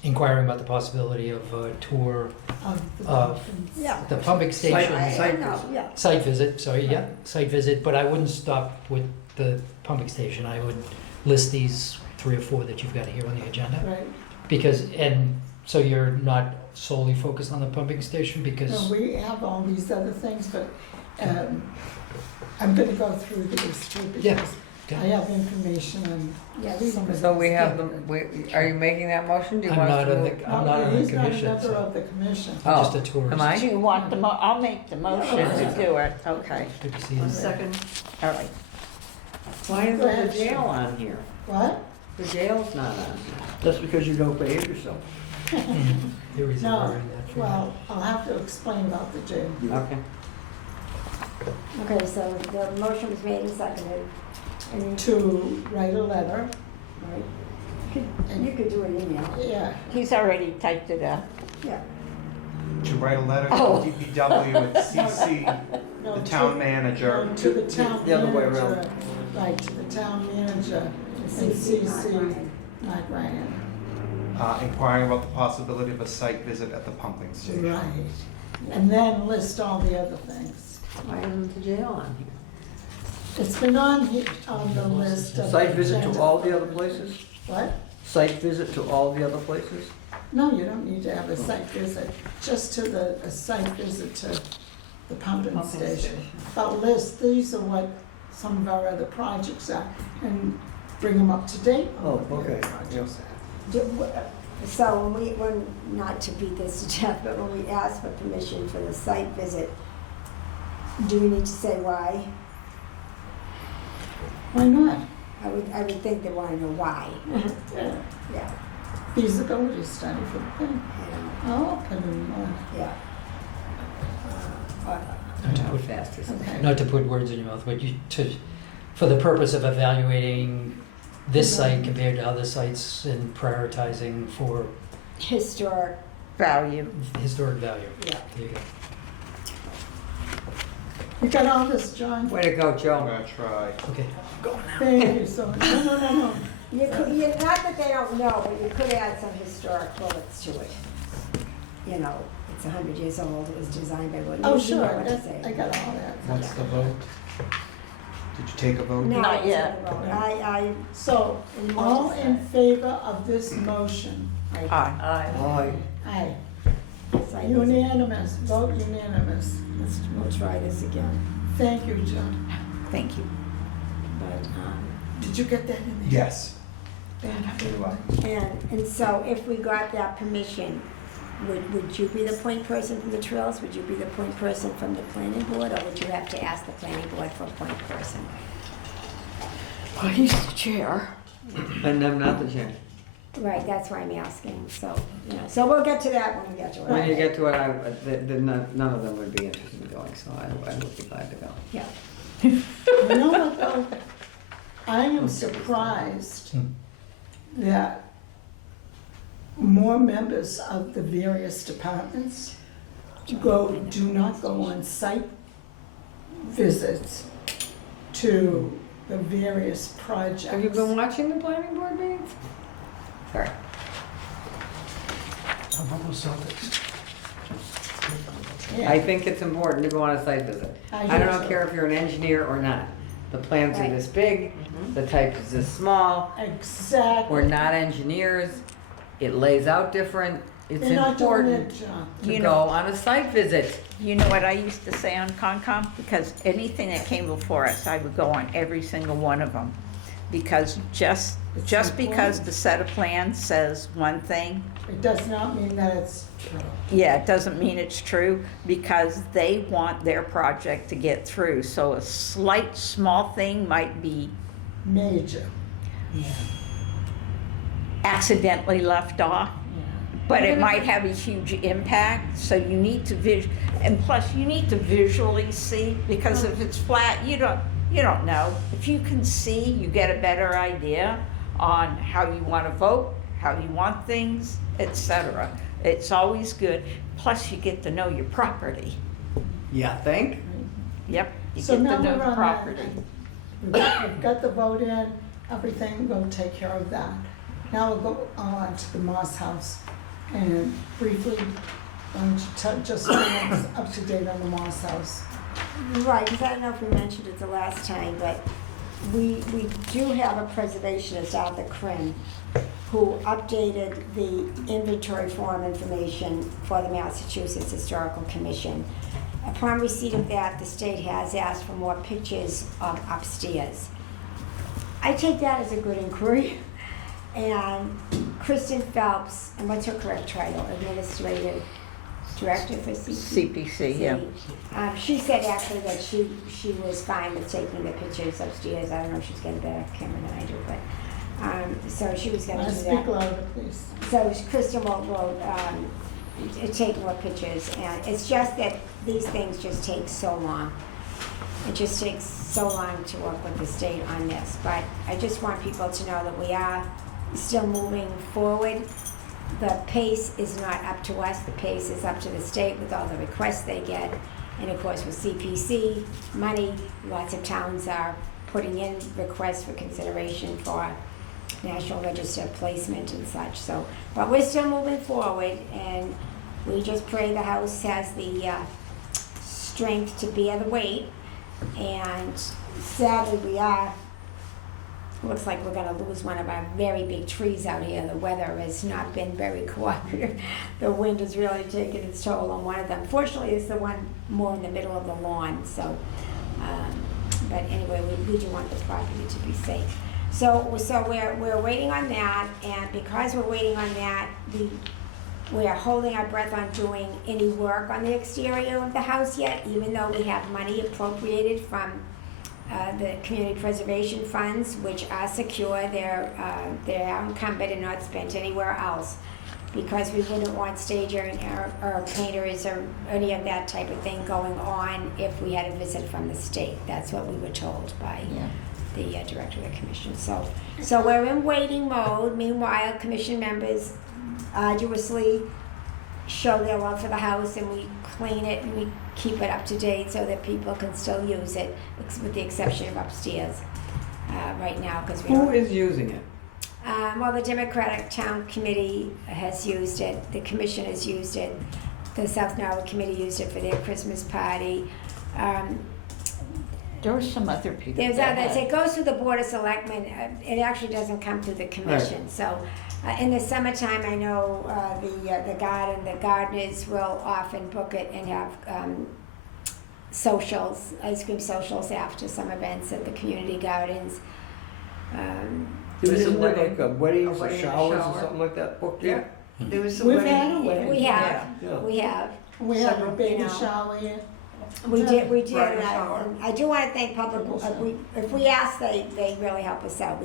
inquiring about the possibility of a tour, Of the Of- pumpkins. Yeah. the pumping station. I know, yeah. Site visit, sorry, yeah, site visit, but I wouldn't stop with the pumping station. I would list these 3 or 4 that you've got here on the agenda. Right. Because, and so you're not solely focused on the pumping station No, because, we have all these other things, but I'm gonna go through these too Yeah, because okay. I have information on Yeah, these some of So we these have things. them, are you making that motion? Do you I'm want us not to on move? the, I'm not on the He's not a commission, member so of the commission. Oh, I'm just a tourist. am I? Do you want the I'll make the motion to do it, okay, Good to see One you. second. all right. Why Go isn't ahead, the jail Sharon. on here? What? The jail's not on. That's because you don't behave yourself. There is a No, word in that for you. well, I'll have to explain about the jail. Okay. Okay, so the motion was made and seconded. And To write a letter, you could do an email. yeah, He's already typed it up. Yeah. To write a letter to Oh. DPW and CC no, the town to- manager. no, to the town The other way manager. around. Right, to the town manager and CC, not CC, Ryan. not Ryan. Inquiring about the possibility of a site visit at the pumping station. Right, and then list all the other things. Why isn't the jail on here? It's been on the list of. Site visit to agenda. all the other places? What? Site visit to all the other places? No, you don't need to have a site visit, just to a site visit to the pumping Pumping station. station. But list, these are what some of our other projects are, and bring them up to date. on Oh, what the other okay, projects So when not to beat this to death, but when we ask for permission for the site visit, do we need to say why? are. Why not? I would think they want to know why. Yeah. Yeah, Feasibility study for the thing. I don't know. I'll put it in mind. Yeah. Not to put- Fast as Okay. Not to put words in your mouth, but for the purpose of evaluating this site compared to other sites and prioritizing for Historic, Value. historic value. yeah. There you go. You got all this, John? Way to go, I'm Joe. gonna try. Okay. Thank you so much. No. You could, not that they don't know, but you could add some historic bullets to it. You know, it's 100 years old, it was designed by William. Oh, You know sure, what to that's, say. I got all that. What's the vote? Did you take a vote? No, Not it's yet. in the vote. I, So, all in favor of this motion? Aye. Aye. Aye. Aye. site visit. Unanimous, vote unanimous. We'll try this again, Thank you, John. Thank you. but, Did you get that in there? Yes. Thank you. Very well. and so if we got that permission, would you be the point person from the trails? Would you be the point person from the planning board, or would you have to ask the planning board for a point person? Well, he's the chair. And I'm not the chair. Right, that's why I'm asking, so, so we'll get to that when we get to it. When you get to it, none of them would be interested in going, so I would be glad to go. Yeah, You know what, though? I am surprised that more members of the various departments do not go on site visits to the various projects. Have you been watching the planning board meetings? Sorry. How about those Celtics? Yeah, I think it's important to go on a site visit. I do don't too. care if you're an engineer or not. The plans are Right. this big, the type is this small, Exactly. we're not engineers, it lays out different, it's They're not doing important it, John. to You go know- on a site visit. You know what I used to say on Concom? Because anything that came before us, I would go on every single one of them. Because just because the set of plans says one thing, It does not mean that it's true. yeah, it doesn't mean it's true, because they want their project to get through. So a slight, small thing might be Major. accidentally left off, but it might have a huge impact, so you need to and plus you need to visually see, because if it's flat, you don't know. If you can see, you get a better idea on how you want to vote, how you want things, etc. It's always good. Plus, you get to know your property. Yeah, think? Yep, you So get now to know we're the on that. property. We've got the vote in, everything, we'll take care of that. Now we'll go on to the Moss House, and briefly, why don't you just bring us up to date on the Moss House? Right, because I don't know if we mentioned it the last time, but we do have a preservationist out at the Crim who updated the inventory form information for the Massachusetts Historical Commission. Upon receipt of that, the state has asked for more pictures of upstairs. I take that as a good inquiry. And Kristen Phelps, and what's her correct title? Administrative Director for CPC, yeah. She said actually that she was fine with taking the pictures upstairs. I don't know if she's got a better camera than I do, but, so she was gonna do Speak that. louder, please. So Kristen will take more pictures, and it's just that these things just take so long. It just takes so long to work with the state on this, but I just want people to know that we are still moving forward. The pace is not up to us, the pace is up to the state with all the requests they get. And of course, with CPC money, lots of towns are putting in requests for consideration for National Register placement and such, so. But we're still moving forward, and we just pray the House has the strength to bear the weight. And sadly, looks like we're gonna lose one of our very big trees out here. The weather has not been very cooperative. The wind has really taken its toll on one of them. Fortunately, it's the one more in the middle of the lawn, so, but anyway, we do want the property to be safe. So we're waiting on that, and because we're waiting on that, we are holding our breath on doing any work on the exterior of the house yet, even though we have money appropriated from the community preservation funds, which are secure. They're encumbered and not spent anywhere else, because we wouldn't want stager or painters or any of that type of thing going on if we had a visit from the state. That's what we were told by the director of the commission. So we're in waiting mode. Meanwhile, commission members arduously show their love for the house, and we clean it and we keep it up to date so that people can still use it, with the exception of upstairs right now, because we Who don't. is using it? Well, the Democratic Town Committee has used it, the commission has used it, the South Norwood Committee used it for their Christmas party. There were some other people There's that others, had- it goes through the Board of Selectmen, it actually doesn't come through the commission, so. In the summertime, I know the gardeners will often book it and have socials, ice cream socials after some events at the community gardens. Isn't there wedding- like weddings a or wedding and showers or shower. something like that booked Yeah. in? There was some We've wedding- had a wedding. We have, Yeah. we have. We have a Several, baby you know. shower here. We did, Bridal and shower. I do wanna thank public, if we ask, they really help us out.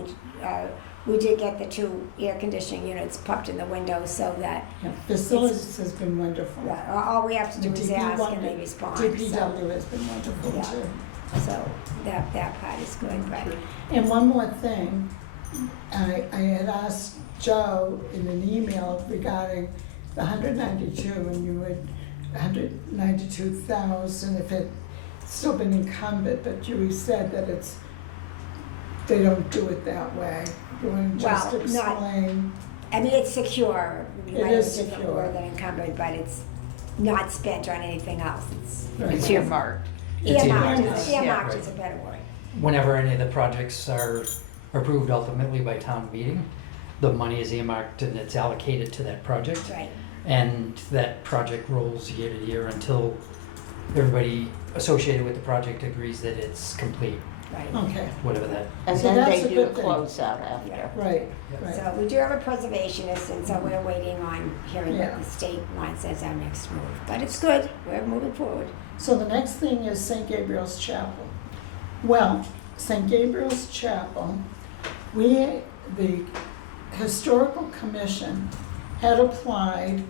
We did get the 2 air conditioning units popped in the windows so that, Facilities has been wonderful. all we have to do The is DP ask one- and they respond, so, DPW has been wonderful Yeah. too. so that part is good, but, And one more thing, I had asked Joe in an email regarding the 192, and you would, 192,000 if it still been incumbent, but you said that they don't do it that way. You want to just Well, not- explain? I mean, it's secure. We It might have is a different secure. word than encumbered, but it's not spent on anything else. Right. It's earmarked. It's Earmarked earmarked. is, Yeah, earmarked right. is a better word. Whenever any of the projects are approved ultimately by town meeting, the money is earmarked and it's allocated to that project. Right. And that project rolls year to year until everybody associated with the project agrees that it's complete, Right. Okay, whatever that. And So then that's they a do good a thing. closeout after. right, right. So we do have a preservationist, and so we're waiting on hearing Yeah. what the state wants as our next move. But it's good, we're moving forward. So the next thing is St. Gabriel's Chapel. Well, St. Gabriel's Chapel, the Historical Commission had applied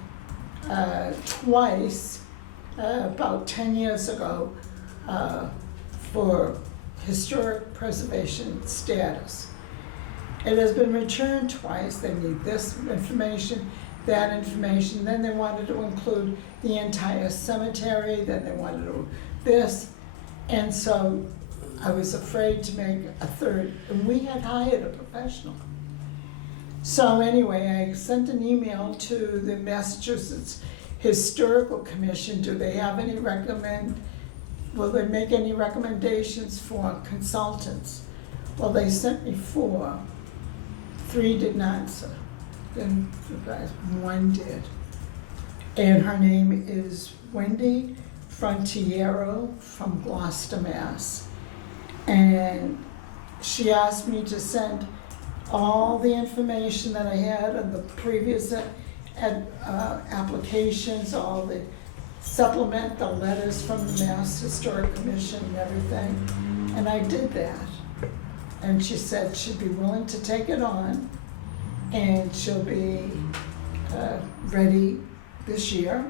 twice, about 10 years ago, for historic preservation status. It has been returned twice. They need this information, that information, then they wanted to include the entire cemetery, then they wanted to this. And so I was afraid to make a third, and we had hired a professional. So anyway, I sent an email to the Massachusetts Historical Commission. Do they have any will they make any recommendations for consultants? Well, they sent me 4. 3 didn't answer. Then one did. And her name is Wendy Frontiero from Gloucester, Mass. And she asked me to send all the information that I had on the previous applications, all the supplement, the letters from the Mass Historic Commission and everything. And I did that. And she said she'd be willing to take it on, and she'll be ready this year.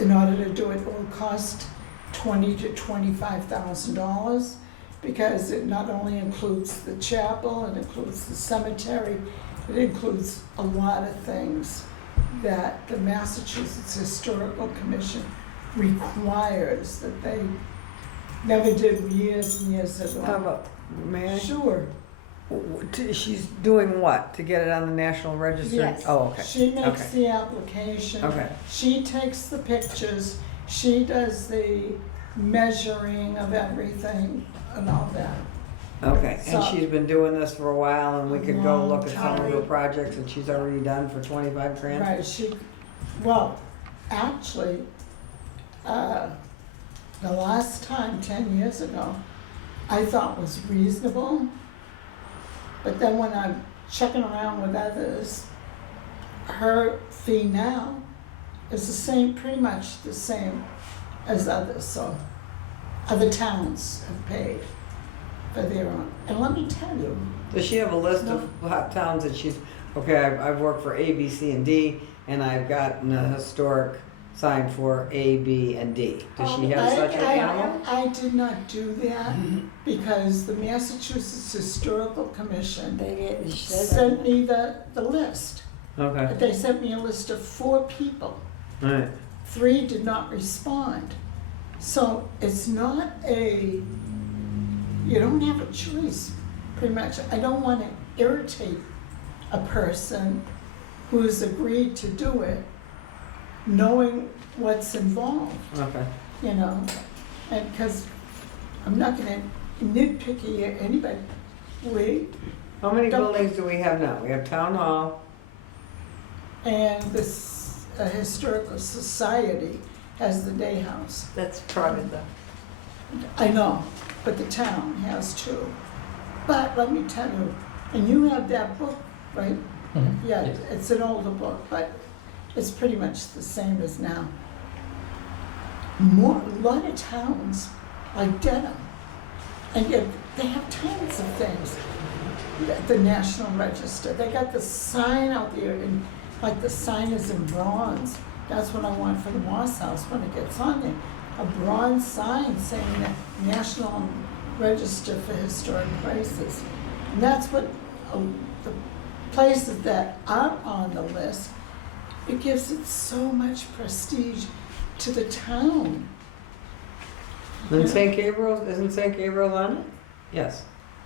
In order to do it, it will cost $20,000 to $25,000, because it not only includes the chapel, it includes the cemetery, it includes a lot of things that the Massachusetts Historical Commission requires that they never did years and years ago. How about, may I? Sure. She's doing what? To get it on the National Register? Yes. Oh, okay. She makes Okay. the application. Okay. She takes the pictures, she does the measuring of everything and all that. Okay, and So- she's been doing this for a while, and we could go Long look at some of her time. projects that she's already done for 25 grand? Right, well, actually, the last time, 10 years ago, I thought was reasonable. But then when I'm checking around with others, her fee now is the same, pretty much the same as others, so other towns have paid for their own. And let me tell you, Does she have a list of towns that she's, okay, I've worked for A, B, C, and D, and I've gotten a historic sign for A, B, and D. Does she have such an animal? I did not do that because the Massachusetts Historical Commission They sent me the list. Okay, They sent me a list of 4 people. all right. 3 did not respond. So it's not you don't have a choice, pretty much. I don't want to irritate a person who's agreed to do it, knowing what's involved, Okay. you know? And because I'm not going to nitpicky at anybody. How many Don't- buildings do we have now? We have Town Hall, And this Historical Society has the day house. That's private though. I know, but the town has too. But let me tell you, and you have that book, right? Mhm. Yeah, Yes. it's an older book, but it's pretty much the same as now. A lot of towns like Dedham, and yet they have tons of things. The National Register, they got the sign out there, and like the sign is in bronze. That's what I want for the Moss House when it gets on there. A bronze sign saying that National Register for Historic Places. And that's what the places that are on the list, it gives it so much prestige to the town. then St. Gabriel's, isn't St. Gabriel's on it? Yes,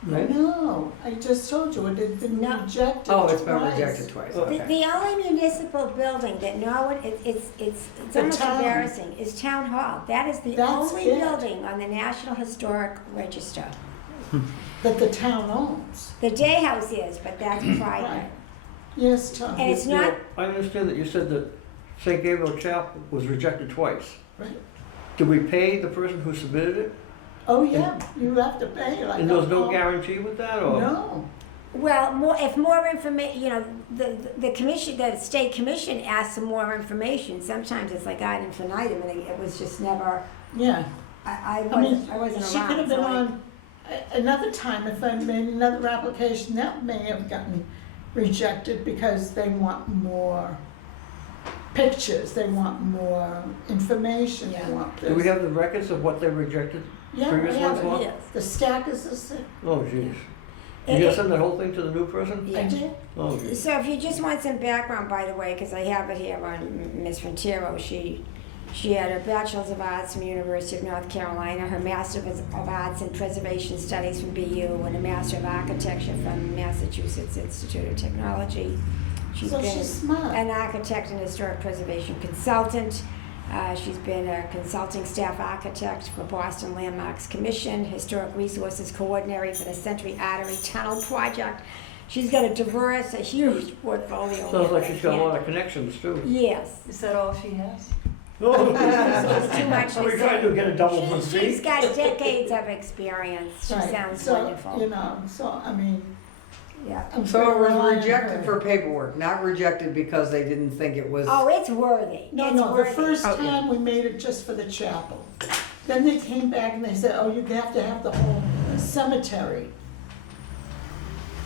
right? No, I just told you, it had been No. rejected Oh, it's been twice. rejected twice, The, okay. the only municipal building that no one, it's The almost town. embarrassing, is Town Hall. That is the That's only it. building on the National Historic Register. That the town owns. The day house is, but that's private. Right. Yes, Tom. And it's You know, not, I understand that you said that St. Gabriel Chapel was rejected twice. Right. Did we pay the person who submitted it? Oh, yeah, you have to pay like. And there was no a- guarantee with that, or? No, well, if more information, the commission, the state commission asked for more information. Sometimes it's like ad infinitum, and it was just never, yeah. I I mean, wasn't around. she could have been so I- on another time if I made another application, that may have gotten rejected because they want more pictures, they want more information, they Yeah. want this. Do we have the records of what they rejected? Yeah, previous I have ones it want? here. The stack is this, Oh, jeez. It- You gotta it- send that whole thing to the new person? I Yeah. did. Oh, jeez. So if you just want some background, by the way, because I have it here on Ms. Frontiero, she She had a Bachelor's of Arts from University of North Carolina, her Master of Arts in Preservation Studies from BU, and a Master of Architecture from Massachusetts Institute of Technology. She's So been she's smart. an architect and historic preservation consultant. She's been a consulting staff architect for Boston Landmarks Commission, historic resources coordinator for the Century Artery Tunnel Project. She's got a huge portfolio. Sounds like here. she's got a lot of connections too. Yes. Is that all she has? It's too much Are we to trying say. to get a double for She's free? got decades of experience. She Right. sounds So, wonderful. you know, so, I mean, Yeah. I'm So it pretty was relying on rejected her. for paperwork, not rejected because they didn't think it was. Oh, it's worthy. No, It's no, the worthy. first Oh, time we made it just for the chapel. Then they came back and they said, oh, you have to have the whole cemetery.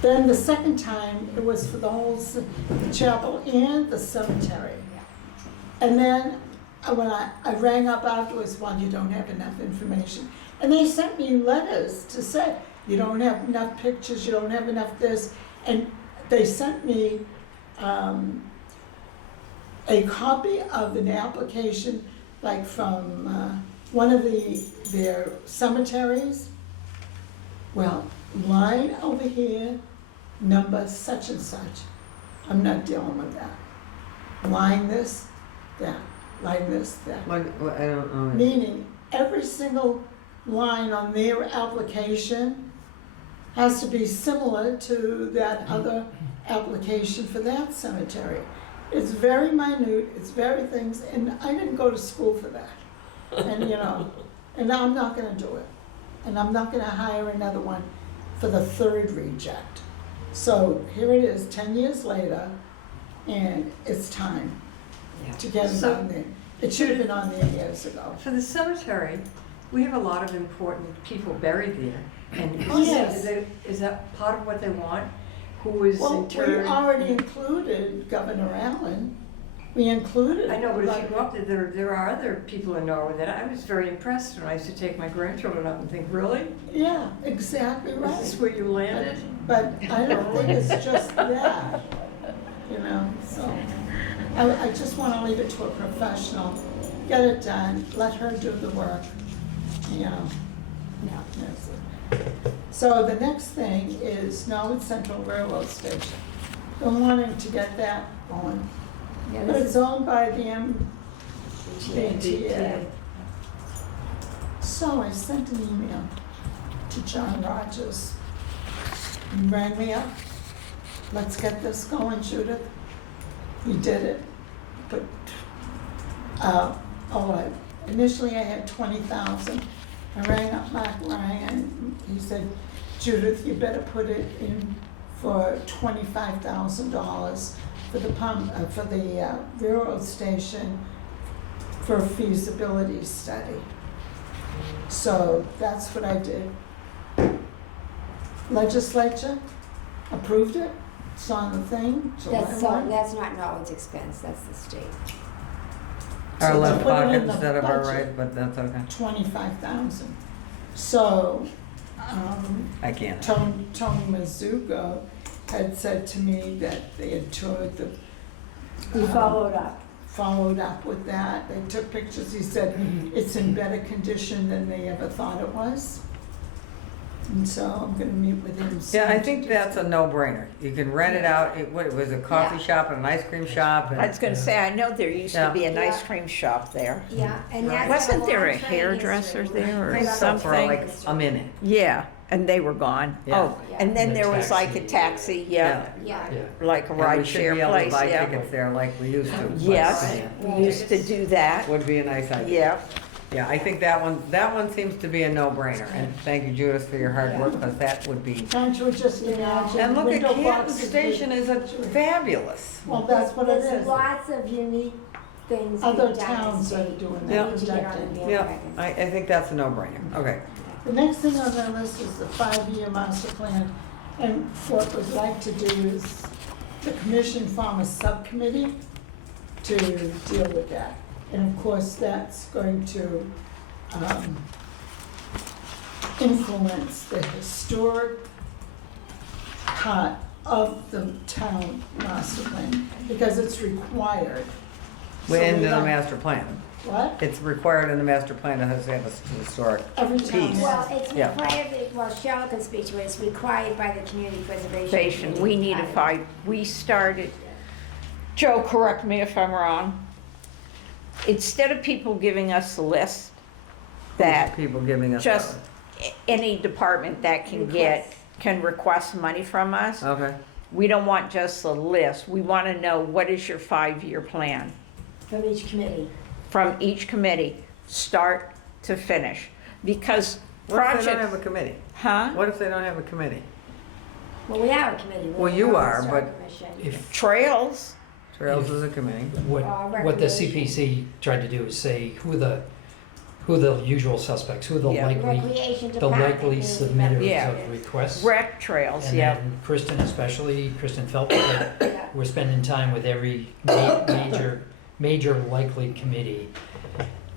Then the second time, it was for the whole the chapel and the cemetery. And then when I rang up afterwards, well, you don't have enough information. And they sent me letters to say, you don't have enough pictures, you don't have enough this. And they sent me a copy of an application, like from one of their cemeteries. Well, line over here, number such and such. I'm not dealing with that. Line this, that, line this, that. I don't know. Meaning, every single line on their application has to be similar to that other application for that cemetery. It's very minute, it's very things, and I didn't go to school for that. And, you know, and I'm not gonna do it. And I'm not gonna hire another one for the third reject. So here it is, 10 years later, and it's time to get it So- on there. It should have been on there years ago. For the cemetery, we have a lot of important people buried there. And Oh, yes. is that part of what they want? Who was Well, we interred? already included Governor Allen. We included. I know, but if you like- go up there are other people in Norwood that I was very impressed when I used to take my grandchildren up and think, really? Yeah, exactly Is this right. where you landed? But I don't think it's just that, you know, so. I just wanna leave it to a professional, get it done, let her do the work, you know. No. That's it. So the next thing is Norwood Central Railroad Station. Been wanting to get that going, Yeah, but this it's is owned by the MBTA. MBTA. So I sent an email to John Rogers. He rang me up. Let's get this going, Judith. We did it, but, initially I had 20,000. I rang up Mark Ryan, he said, Judith, you better put it in for $25,000 for the for the railroad station for a feasibility study. So that's what I did. Legislature approved it, it's on the thing, July That's, 1. that's not Norwood's expense, that's the state. Our So left to put it pocket in the instead of our budget, right, but that's okay. 25,000. So, I can't. Tony Mizuko had said to me that they had toured the. We followed up. Followed up with that, they took pictures, he said it's in better condition than they ever thought it was. And so I'm gonna meet with him soon. Yeah, I to think do- that's a no-brainer. You can rent it out, it was a coffee Yeah. shop and an ice cream shop I was and, gonna say, I know there used to be an Yeah. ice cream shop there. Yeah, and Right. that's. Wasn't there a long train hairdresser history. there or I think so for something? like a minute. Yeah, and they were gone. Yeah. Oh, and then And a there was like a taxi. taxi, yeah, Yeah. Yeah. like a And we ride should share be able to place, buy yeah. tickets there like we used to. Yes, Right. we used to do that, Would be a nice idea. yeah. Yeah, I think that one seems to be a no-brainer. And thank you, Judith, for your hard work, because that would be. Can't you just imagine? And look at window Canton boxes Station with- is a fabulous. Well, that's what it There's is. lots of unique things being Other done in towns the are state. doing Yeah. that, Need to get on projecting. the Yeah, bandwagon. I think that's a no-brainer. Okay. The next thing on the list is the 5-year master plan, and what we'd like to do is the commission form a subcommittee to deal with that. And of course, that's going to influence the historic part of the town master plan, because it's required So And we in the don't- master plan. What? It's required in the master plan, it has to have a historic. Every town Piece. Well, has. it's Yeah. required, well, Cheryl can speak to it, it's required by the community preservation. Preservation, we need a Committee. we started, Joe, correct me if I'm wrong. Instead of people giving us a list that People giving us. just any department that can get, Request. can request money from us, Okay, we don't want just a list. We want to know what is your 5-year plan From each committee. from each committee, start to finish. Because what if they don't have projects, a committee? huh? What if they don't have a committee? Well, we are a committee. We're Well, you the are, Historic but- Commission. If Trails, Trails is a committee. what the Recreation. CPC tried to do is say who the usual suspects, who the Yeah. Recreation the Department. likely is submitters Yeah. of requests. rec trails, And yeah. then Kristen especially, Kristen Phelps, that Yeah. we're spending time with every major likely committee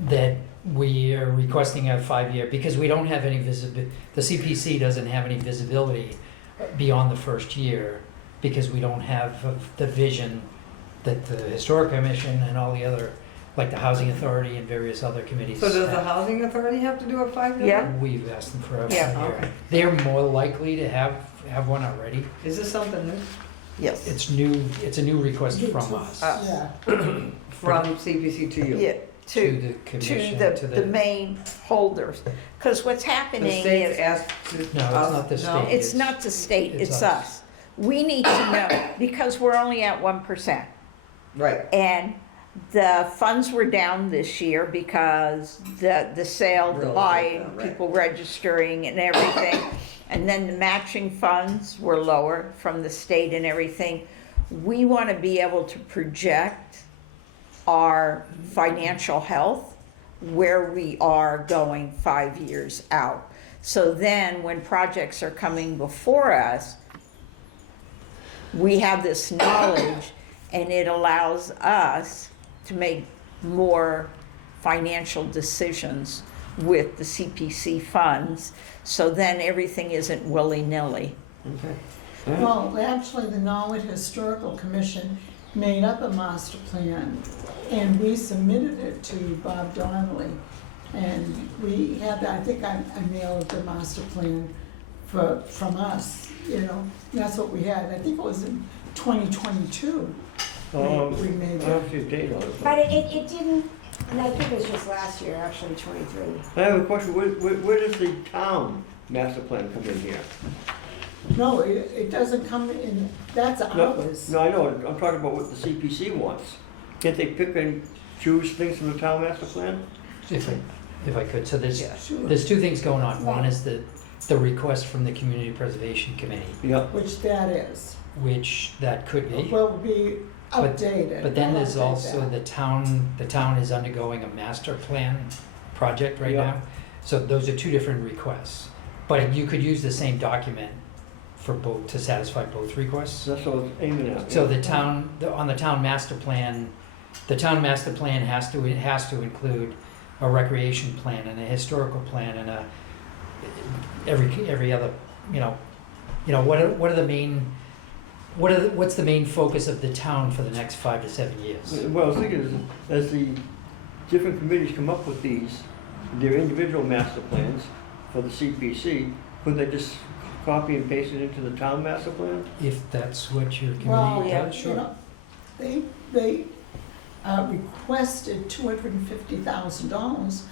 that we are requesting a 5-year, because we don't have any the CPC doesn't have any visibility beyond the first year, because we don't have the vision that the Historic Commission and all the other, like the Housing Authority and various other committees So does the have. housing authority have to do a 5-year? Yeah. We've asked them for a Yeah. 5-year. Okay. They're more likely to have one already. Is this something new? Yes. It's a new request from us Yeah, From CPC to you? Yeah, to to, the commission, to the main holders. Because what's The happening state is, asked to. No, it's not the state. it's not the state, It's it's us. us. We need to know, because we're only at 1%. Right, And the funds were down this year because the sale, the Real estate buying, down, right. people registering and everything. And then the matching funds were lower from the state and everything. We want to be able to project our financial health, where we are going 5 years out. So then when projects are coming before us, we have this knowledge and it allows us to make more financial decisions with the CPC funds. So then everything isn't willy-nilly. okay. well, actually, the Norwood Historical Commission made up a master plan, and we submitted it to Bob Donnelly. And we had, I think I mailed the master plan from us, that's what we had. I think it was in 2022. We made I that. don't see a date on it. But it didn't, and I think it was just last year, actually, 23. I have a question, where does the town master plan come in here? No, it doesn't come in, that's No, ours. no, I know, I'm talking about what the CPC wants. Can't they pick and choose things from the town master plan? If I could, so Sure. there's two things going on. One Right. is the request from the Community Preservation Committee, Yeah. Which that is. which that could be. Will be But- updated. But then We'll there's update also that. the town is undergoing a master plan project right Yeah. now. So those are two different requests. But you could use the same document for both, to satisfy both requests. That's what I was aiming at. So the town, on the town master plan, the town master plan has to include a recreation plan and a historical plan and every other, what are the main, what's the main focus of the town for the next 5 to 7 years? What I was thinking is, as the different committees come up with their individual master plans for the CPC, couldn't they just copy and paste it into the town master plan? If that's what your Well, committee does, sure. They requested $250,000,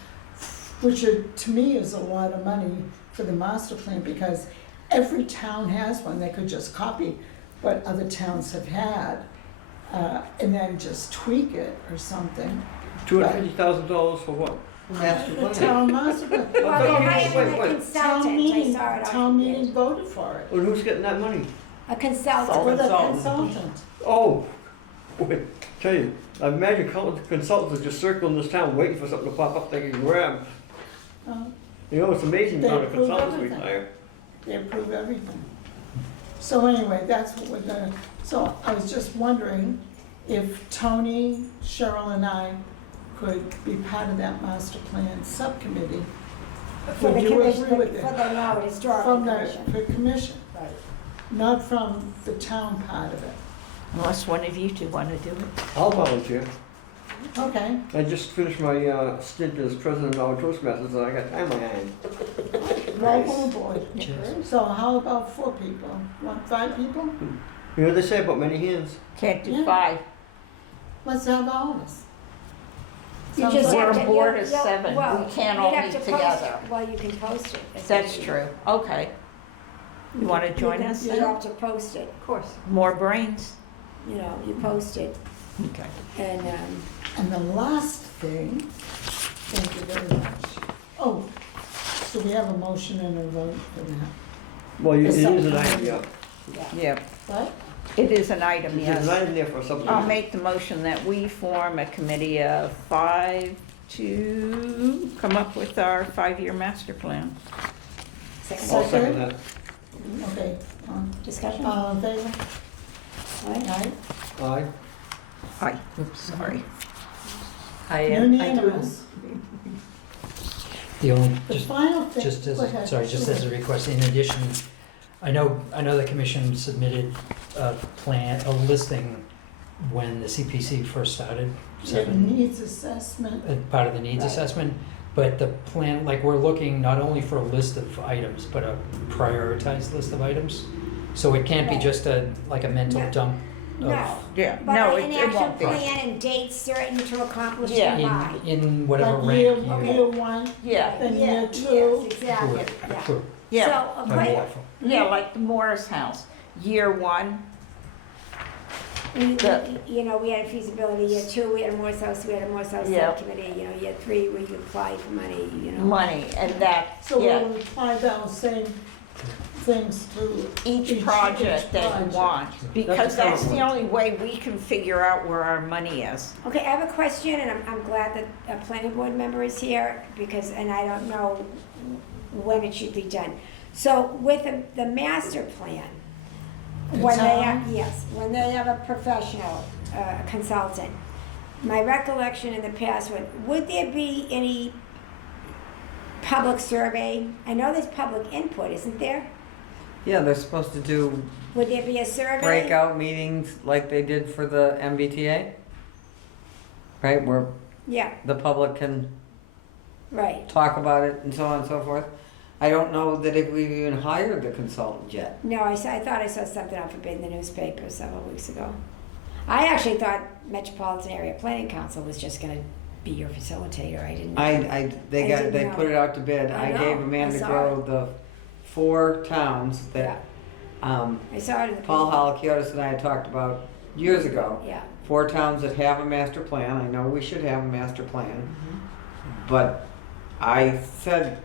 which to me is a lot of money for the master plan, because every town has one. They could just copy what other towns have had, and then just tweak it or something. $250,000 for what? Master The plan. town master plan. Well, thought they're you- hiring wait, a wait. consultant, I Meeting, saw it on town the meeting voted for it. Well, who's getting that money? A consultant. With a Consultant. consultant. Oh, wait, tell you, I imagine consultants are just circling this town waiting for something to pop up they can grab. Uh, It's amazing the They amount of approve consultants we everything. hire. They approve everything. So anyway, that's what we're gonna, so I was just wondering if Tony, Cheryl, and I could be part of that master plan subcommittee. For the Would you commission, agree for with the that? Norwood Historical From the Commission. commission, Right. not from the town part of it. Unless one of you two want to do it. I'll volunteer. Okay, I just finished my stint as president of our Toastmasters, and I got time on my hands. welcome aboard. Cheers. So how about 4 people? Want 5 people? You know what they say about many hands? Can't do Yeah. 5. Let's have all of us. You Sounds just like- We're have a to- board you'll- of you'll- 7. well, We can't all you'd have meet to post together. it. Well, you can post it. if That's you- true. Okay. You want to join us? You have to post it, Of course. More brains? you know, you post it, Okay. and, And the last thing, thank you very much. Oh, so we have a motion and a vote for that. Well, it Is is an something- item, yeah. Yeah, What? it is an item, There's an yes. item there for something. I'll make the motion that we form a committee of 5 to come up with our 5-year master plan. I'll second that. Okay, discussion? all in favor? Right? Aye. Aye. Aye, oops, sorry. I am, I do. Unanimous. The only, The just, final thing. just as, Go ahead. sorry, just as a request, in addition, I know the commission submitted a plan, a listing when the CPC first started, It 7, needs assessment. part of the needs Right. assessment. But the plan, like, we're looking not only for a list of items, but a prioritized list of items. So it can't be Right. just like a mental No. dump No, of, Yeah, but no, an it actual won't be. plan and dates certain to accomplish Yeah. it by. in whatever Like rank year, you. year 1, Yeah, then Yeah, year 2. Yes, exactly, Sure, yeah. sure. yeah, So, I'm but wonderful. yeah, like the Morris House. Year 1, you know, we had a feasibility, year 2, we had a Morse House, we had a Morse House Yeah. subcommittee, you know, year 3, we applied for money, you know. money, and that, So yeah, we'll apply those same things to each project that you project. want. Because That's a that's the common only way we can figure out where our money is. Okay, I have a question, and I'm glad that a planning board member is here, because, and I don't know when it should be done. So with the master plan, The when they town? have, yes, when they have a professional consultant, my recollection in the past would there be any public survey? I know there's public input, isn't there? Yeah, they're supposed to do Would there be a survey? breakout meetings like they did for the MBTA. Right, where Yeah, the public can right. talk about it and so on and so forth. I don't know that if we've even hired the consultant yet. No, I thought I saw something up in the newspaper several weeks ago. I actually thought Metropolitan Area Planning Council was just gonna be your facilitator, I didn't. They didn't know. put it out to bid. I I know, gave I Amanda saw Grow the 4 towns Yeah, that, I saw it in the. Paul paper. Halakiotis and I had talked about years ago. Yeah, 4 towns that have a master plan. I know we should have a master plan. Mm-hmm. But I said,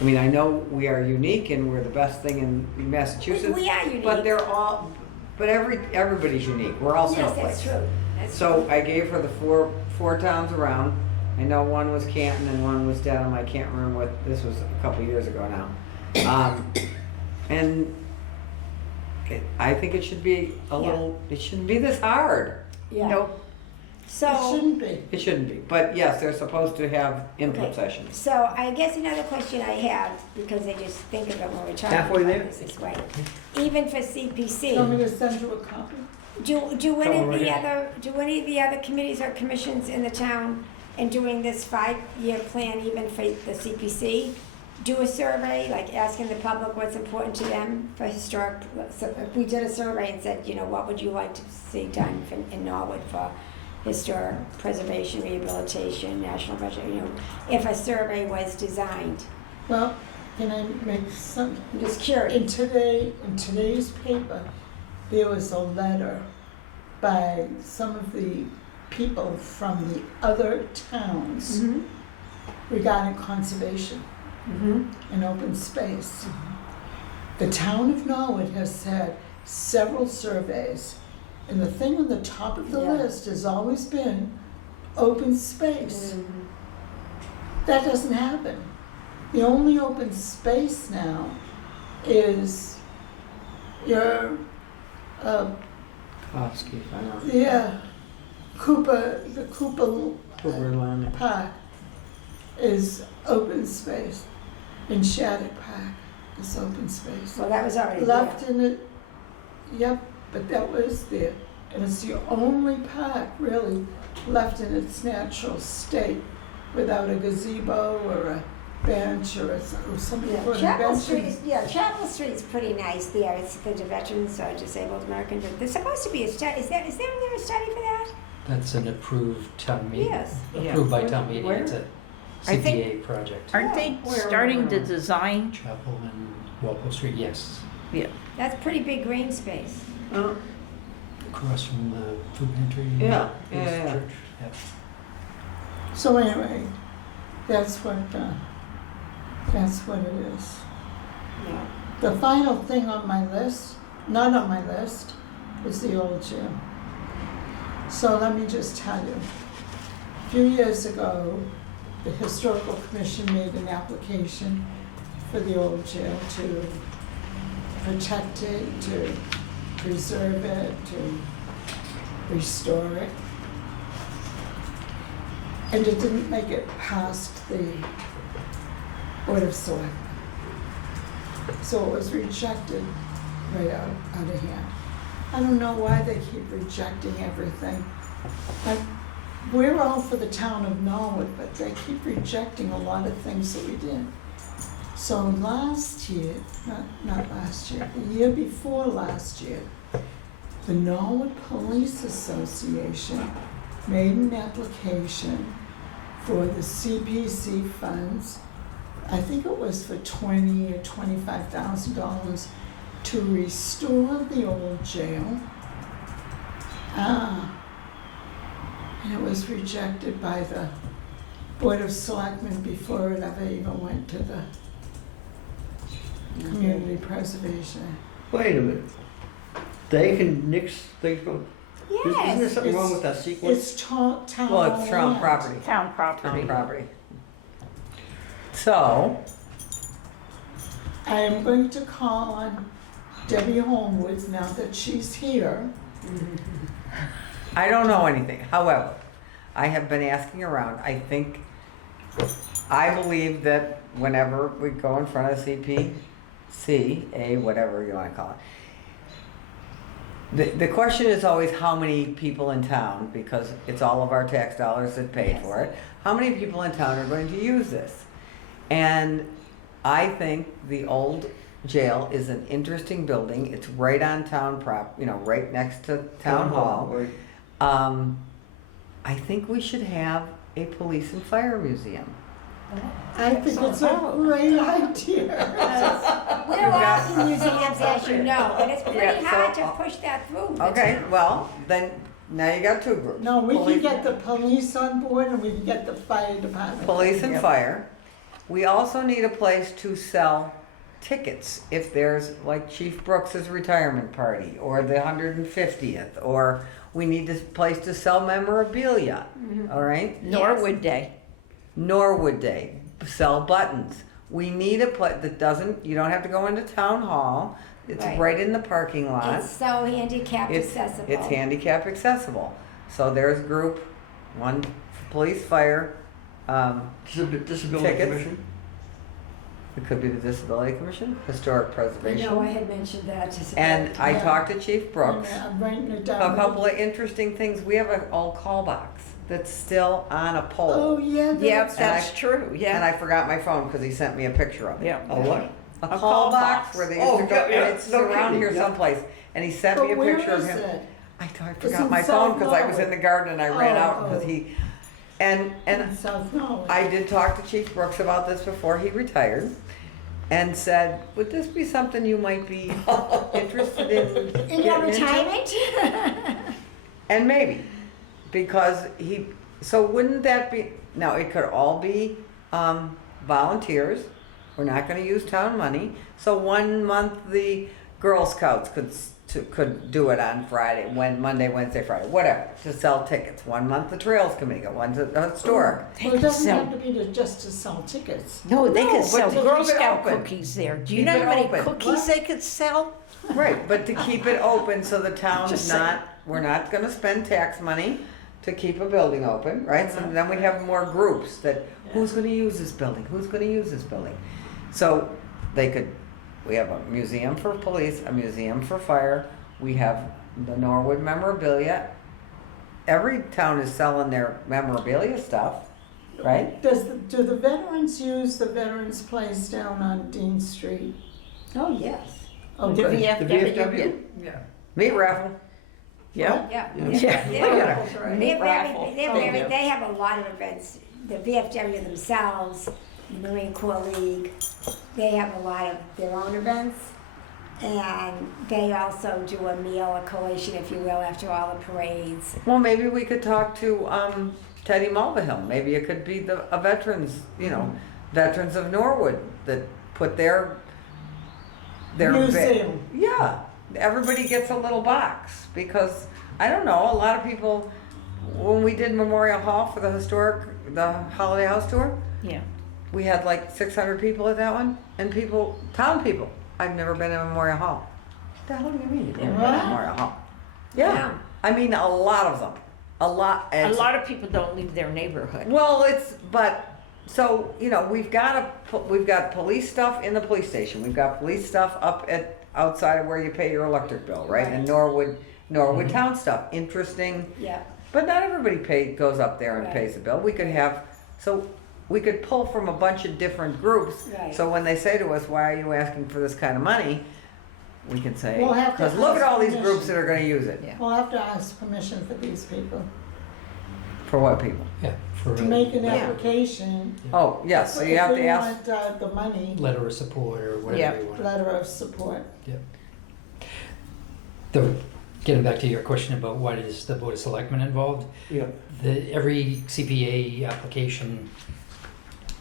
I mean, I know we are unique and we're the best thing in Massachusetts. we are unique. But they're all, but everybody's unique. We're all Yes, snowflakes. that's true, that's So true. I gave her the four towns around. I know one was Canton and one was Dedham. I can't remember what, this was a couple years ago now. And I think it should be a little, it shouldn't be this hard. Yeah. Nope. It So, shouldn't be. It shouldn't be. But yes, they're supposed to have input Okay. sessions. so I guess another question I have, because I just think of it when we're talking Halfway about there? this way. Even for Want me CPC, to send you a copy? do any of Already. the other committees or commissions in the town in doing this 5-year plan, even for the CPC, do a survey, like asking the public what's important to them for historic, so if we did a survey and said, you know, what would you like to see done in Norwood for historic preservation, rehabilitation, national treasure, you know, if a survey was designed? Well, can I make some, I'm just curious. in today's paper, there was a letter by some of the people from the other towns Mm-hmm. regarding conservation Mm-hmm. and open space. The town of Norwood has had several surveys, and the thing on the top of the Yeah. list has always been open space. Mm-hmm. That doesn't happen. The only open space now is your, Kofsky, I know. the Cooper Overland. Park is open space, and Shattuck Park is open space. Well, that was already there. Left in it, yep, but that was there. And it's the only park really left in its natural state without a gazebo or a bench or somebody Yeah, put a Chapel bench Street in. is, Chapel Street's pretty nice there. It's for the veterans or disabled Americans. There's supposed to be a study. Is there a study for that? That's an approved town meeting. Yes. Approved by Yeah. town meeting. Where? It's a I think- CPA project. Aren't they Where? starting to design? Chapel and Walpole Street, yes. That's pretty big green space. Oh, Across from the food pantry. Yeah, Baptist yeah, yeah. Church. Yeah. So anyway, that's what it is. Yeah. The final thing on my list, not on my list, is the old jail. So let me just tell you, a few years ago, the Historical Commission made an application for the old jail to protect it, to preserve it, to restore it. And it didn't make it past the Board of Selectmen. So it was rejected right out of hand. I don't know why they keep rejecting everything. Like, we're all for the town of Norwood, but they keep rejecting a lot of things that we did. So last year, not last year, the year before last year, the Norwood Police Association made an application for the CPC funds. I think it was for $20,000 or $25,000 to restore the old jail. And it was rejected by the Board of Selectmen before it ever even went to the Community Preservation. Wait a minute. They can nix things from, isn't there Yes. something wrong with that sequence? It's town Well, it's town land. property. Town property. Town property. So, I am going to call on Debbie Holmwood now that she's here. I don't know anything. However, I have been asking around. I believe that whenever we go in front of CPC, whatever you want to call it, the question is always how many people in town, because it's all of our tax dollars that pay Yes. for it. How many people in town are going to use this? And I think the old jail is an interesting building. It's right on town right next to town hall. Right. I think we should have a police and fire museum. I think it's a great idea. We're all in museums, as you know, and it's pretty Yeah, hard so- to push that through. the Okay, town. well, then, now you got two groups. No, we can Police- get the police on board and we can get the fire department. Police and Yep. fire. We also need a place to sell tickets if there's like Chief Brooks's retirement party or the 150th, or we need a place to sell memorabilia, all right? Norwood Day. Norwood Day, sell buttons. We need a place that doesn't, you don't have to go into town hall. It's Right. right in the parking lot. It's so handicap accessible. It's handicap accessible. So there's group, one police, fire, Disability Tickets. Commission? it could be the Disability Commission, Historic I Preservation. know, I had mentioned that to. And I Yeah. talked to Chief Brooks. I'm writing it A down. couple of interesting things. We have an old call box that's still on a Oh, pole. yeah. Yep, that's- that's true, And yeah. I forgot my phone because he sent me a picture of it. Yeah. A what? A A call call box box. where they Oh, used to go, yeah, yeah. and it's No around kidding, here yeah. someplace. And he sent me a But where picture of is him. it? I It's forgot in my phone because I was South in the garden and I ran Oh, out because oh. he, and In South Norwood. I did talk to Chief Brooks about this before he retired and said, would this be something you might be interested in? In your getting into?" retirement? And maybe, because so wouldn't that be, now it could all be volunteers. We're not gonna use town money. So 1 month the Girl Scouts could do it on Friday, Monday, Wednesday, Friday, whatever, to sell tickets. 1 month the Trails Committee, one's the historic. Well, it doesn't sell- have to be just to sell tickets. No, they No, could but sell to Girl keep it Scout open. cookies there. Do you Keep know it how many open. cookies What? they could sell? Right, but to keep it open so the town's Just saying. we're not gonna spend tax money to keep a building open, right? So then we'd have more groups that, who's gonna use this building, who's gonna use this building? So we have a museum for police, a museum for fire, we have the Norwood memorabilia. Every town is selling their memorabilia stuff, right? Do the veterans use the Veterans Place down on Dean Street? Oh, yes. Oh, The good. VFW. Yeah. Meat raffle. Yeah. Yeah. Yeah. They're Meat raffle. they have a lot of events. The VFW themselves, Marine Corps League, they have a lot of their own events. And they also do a meal, a collation, if you will, after all the parades. Well, maybe we could talk to Teddy Mulvihill. Maybe it could be a veterans, veterans of Norwood that put their Museum. Yeah, everybody gets a little box because I don't know. A lot of people, when we did Memorial Hall for the Holiday House tour, Yeah. we had like 600 people at that one, and town people. I've never been in Memorial Hall. What the hell do you mean you've never been in What? Memorial Hall? Yeah, I mean a lot of them, a lot. A And lot of people don't leave their neighborhood. well, we've got police stuff in the police station. We've got police stuff up outside of where you pay your electric bill, right? And Norwood town stuff, interesting. Yeah. But not everybody goes up there and Right. pays the bill. We could pull from a bunch of different groups. Right. So when they say to us, "Why are you asking for this kind of money?" we can say, We'll have to "Because look at ask all these permission. groups that are going to use it." Yeah. We'll have to ask permission for these people For what people? Yeah, for to a make an Yeah. application. Oh, yes. So you have to ask. If we want the money, letter of support or Yeah. whatever you want. letter of support. Getting back to your question about why is the Board of Selectmen involved, Yeah. every CPA application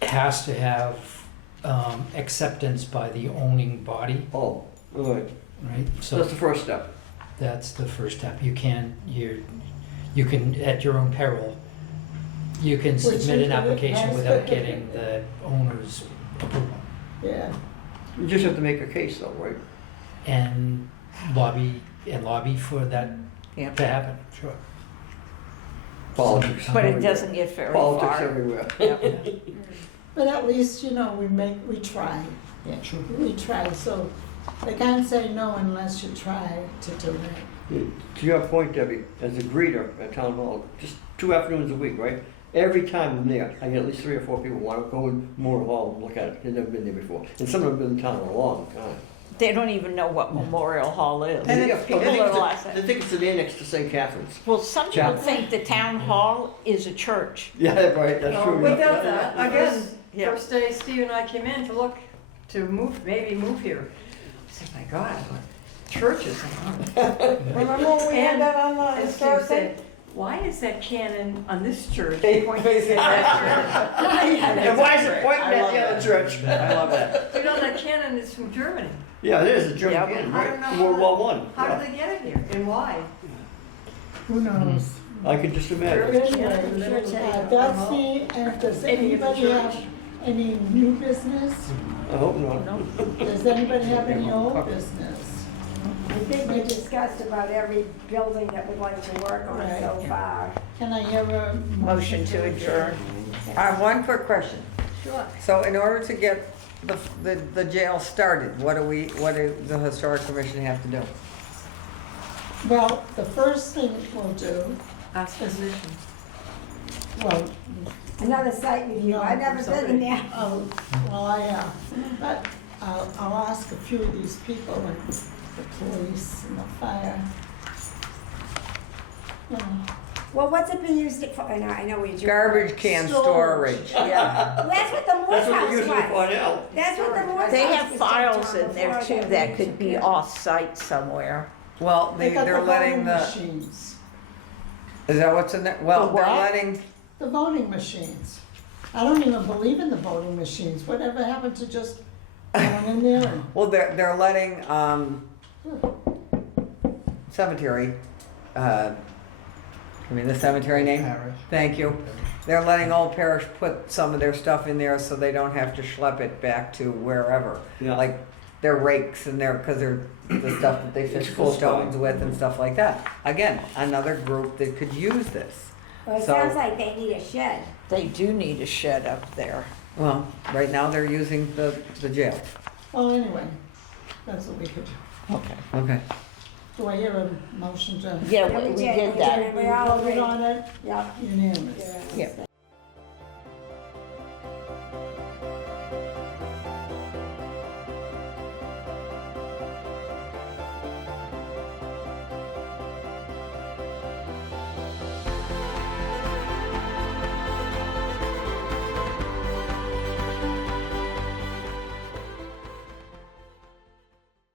has to have acceptance by the owning body, Oh, all right. right? So that's the first step. That's the first step. You can at your own peril, you can Which submit is an what it application has. without getting the owner's approval Yeah. You just have to make a case though, right? and lobby for that Yeah. to happen, sure. Politics. But it doesn't get very Politics far. everywhere. But at least, we try. Yeah, sure. We try, so they can't say no unless you try to do it. To your point, Debbie, as a greeter at Town Hall, just 2 afternoons a week, right? Every time I'm there, I get at least 3 or 4 people want to go in Memorial Hall and look at it. They've never been there before. And some of them have been in town a long time. They don't even know what Memorial Hall is. And Yeah, People they think are it's a- laughing. they think it's an annex to St. Catherine's. Well, some people Chapel. think the town hall is a church. Yeah, right, that's true. We yeah. got that, again, Yeah. first day Steve and I came in to maybe move here. I said, my God, churches. Remember when we had that on the And Steve historic thing? said, why is that cannon on this church Hey, pointing facing at that And why is it pointing I at love the other that. church? I love that. church? That cannon is from Germany. Yeah, it is a German Yep. cannon, I right? don't know From how World War One. How Yeah. did they get it here and why? Who knows? I can just imagine. Anyway, Sure. that's the, and does Any of the anybody have church. any new business? I hope not. Does anybody have any old business? I think we discussed about every building that we'd like to work on so Right. far. Can I hear a Motion to adjourn. I have one quick question. Sure. So in order to get the jail started, what do the historic commission have to do? Well, the first thing we'll do, Ask permission. well, Another site review. No, I've never been in there. oh, well, I am, but I'll ask a few of these people, like the police and the fire. Well, what's it been used for? I know we. Garbage can storage. Storage. Yeah. Well, that's what the Moose That's what House they're using it for was. now. That's what the Moose They House have was files built on in there before too that that we could be took off-site somewhere. Well, They got they're the letting voting the, machines, is that what's in there? Well, The they're what? letting, the voting machines. I don't even believe in the voting machines. Whatever happened to just going in there and well, they're letting, cemetery, give me the cemetery name? Thank you. They're letting Old Parish put some of their stuff in there so they don't have to schlep it back to wherever. Yeah. Like their rakes and because they're the stuff that they It's fix the close by. stones with and stuff like that. Again, another group that could use this. Well, it So- sounds like they need a shed. They do need a shed up there. Well, right now they're using the jail. well, anyway, that's what we could do. Okay. Okay. Do I hear a motion to? Yeah, Yeah, we we did did. that. We We all voted agreed. on it, Yeah. unanimous. Yeah.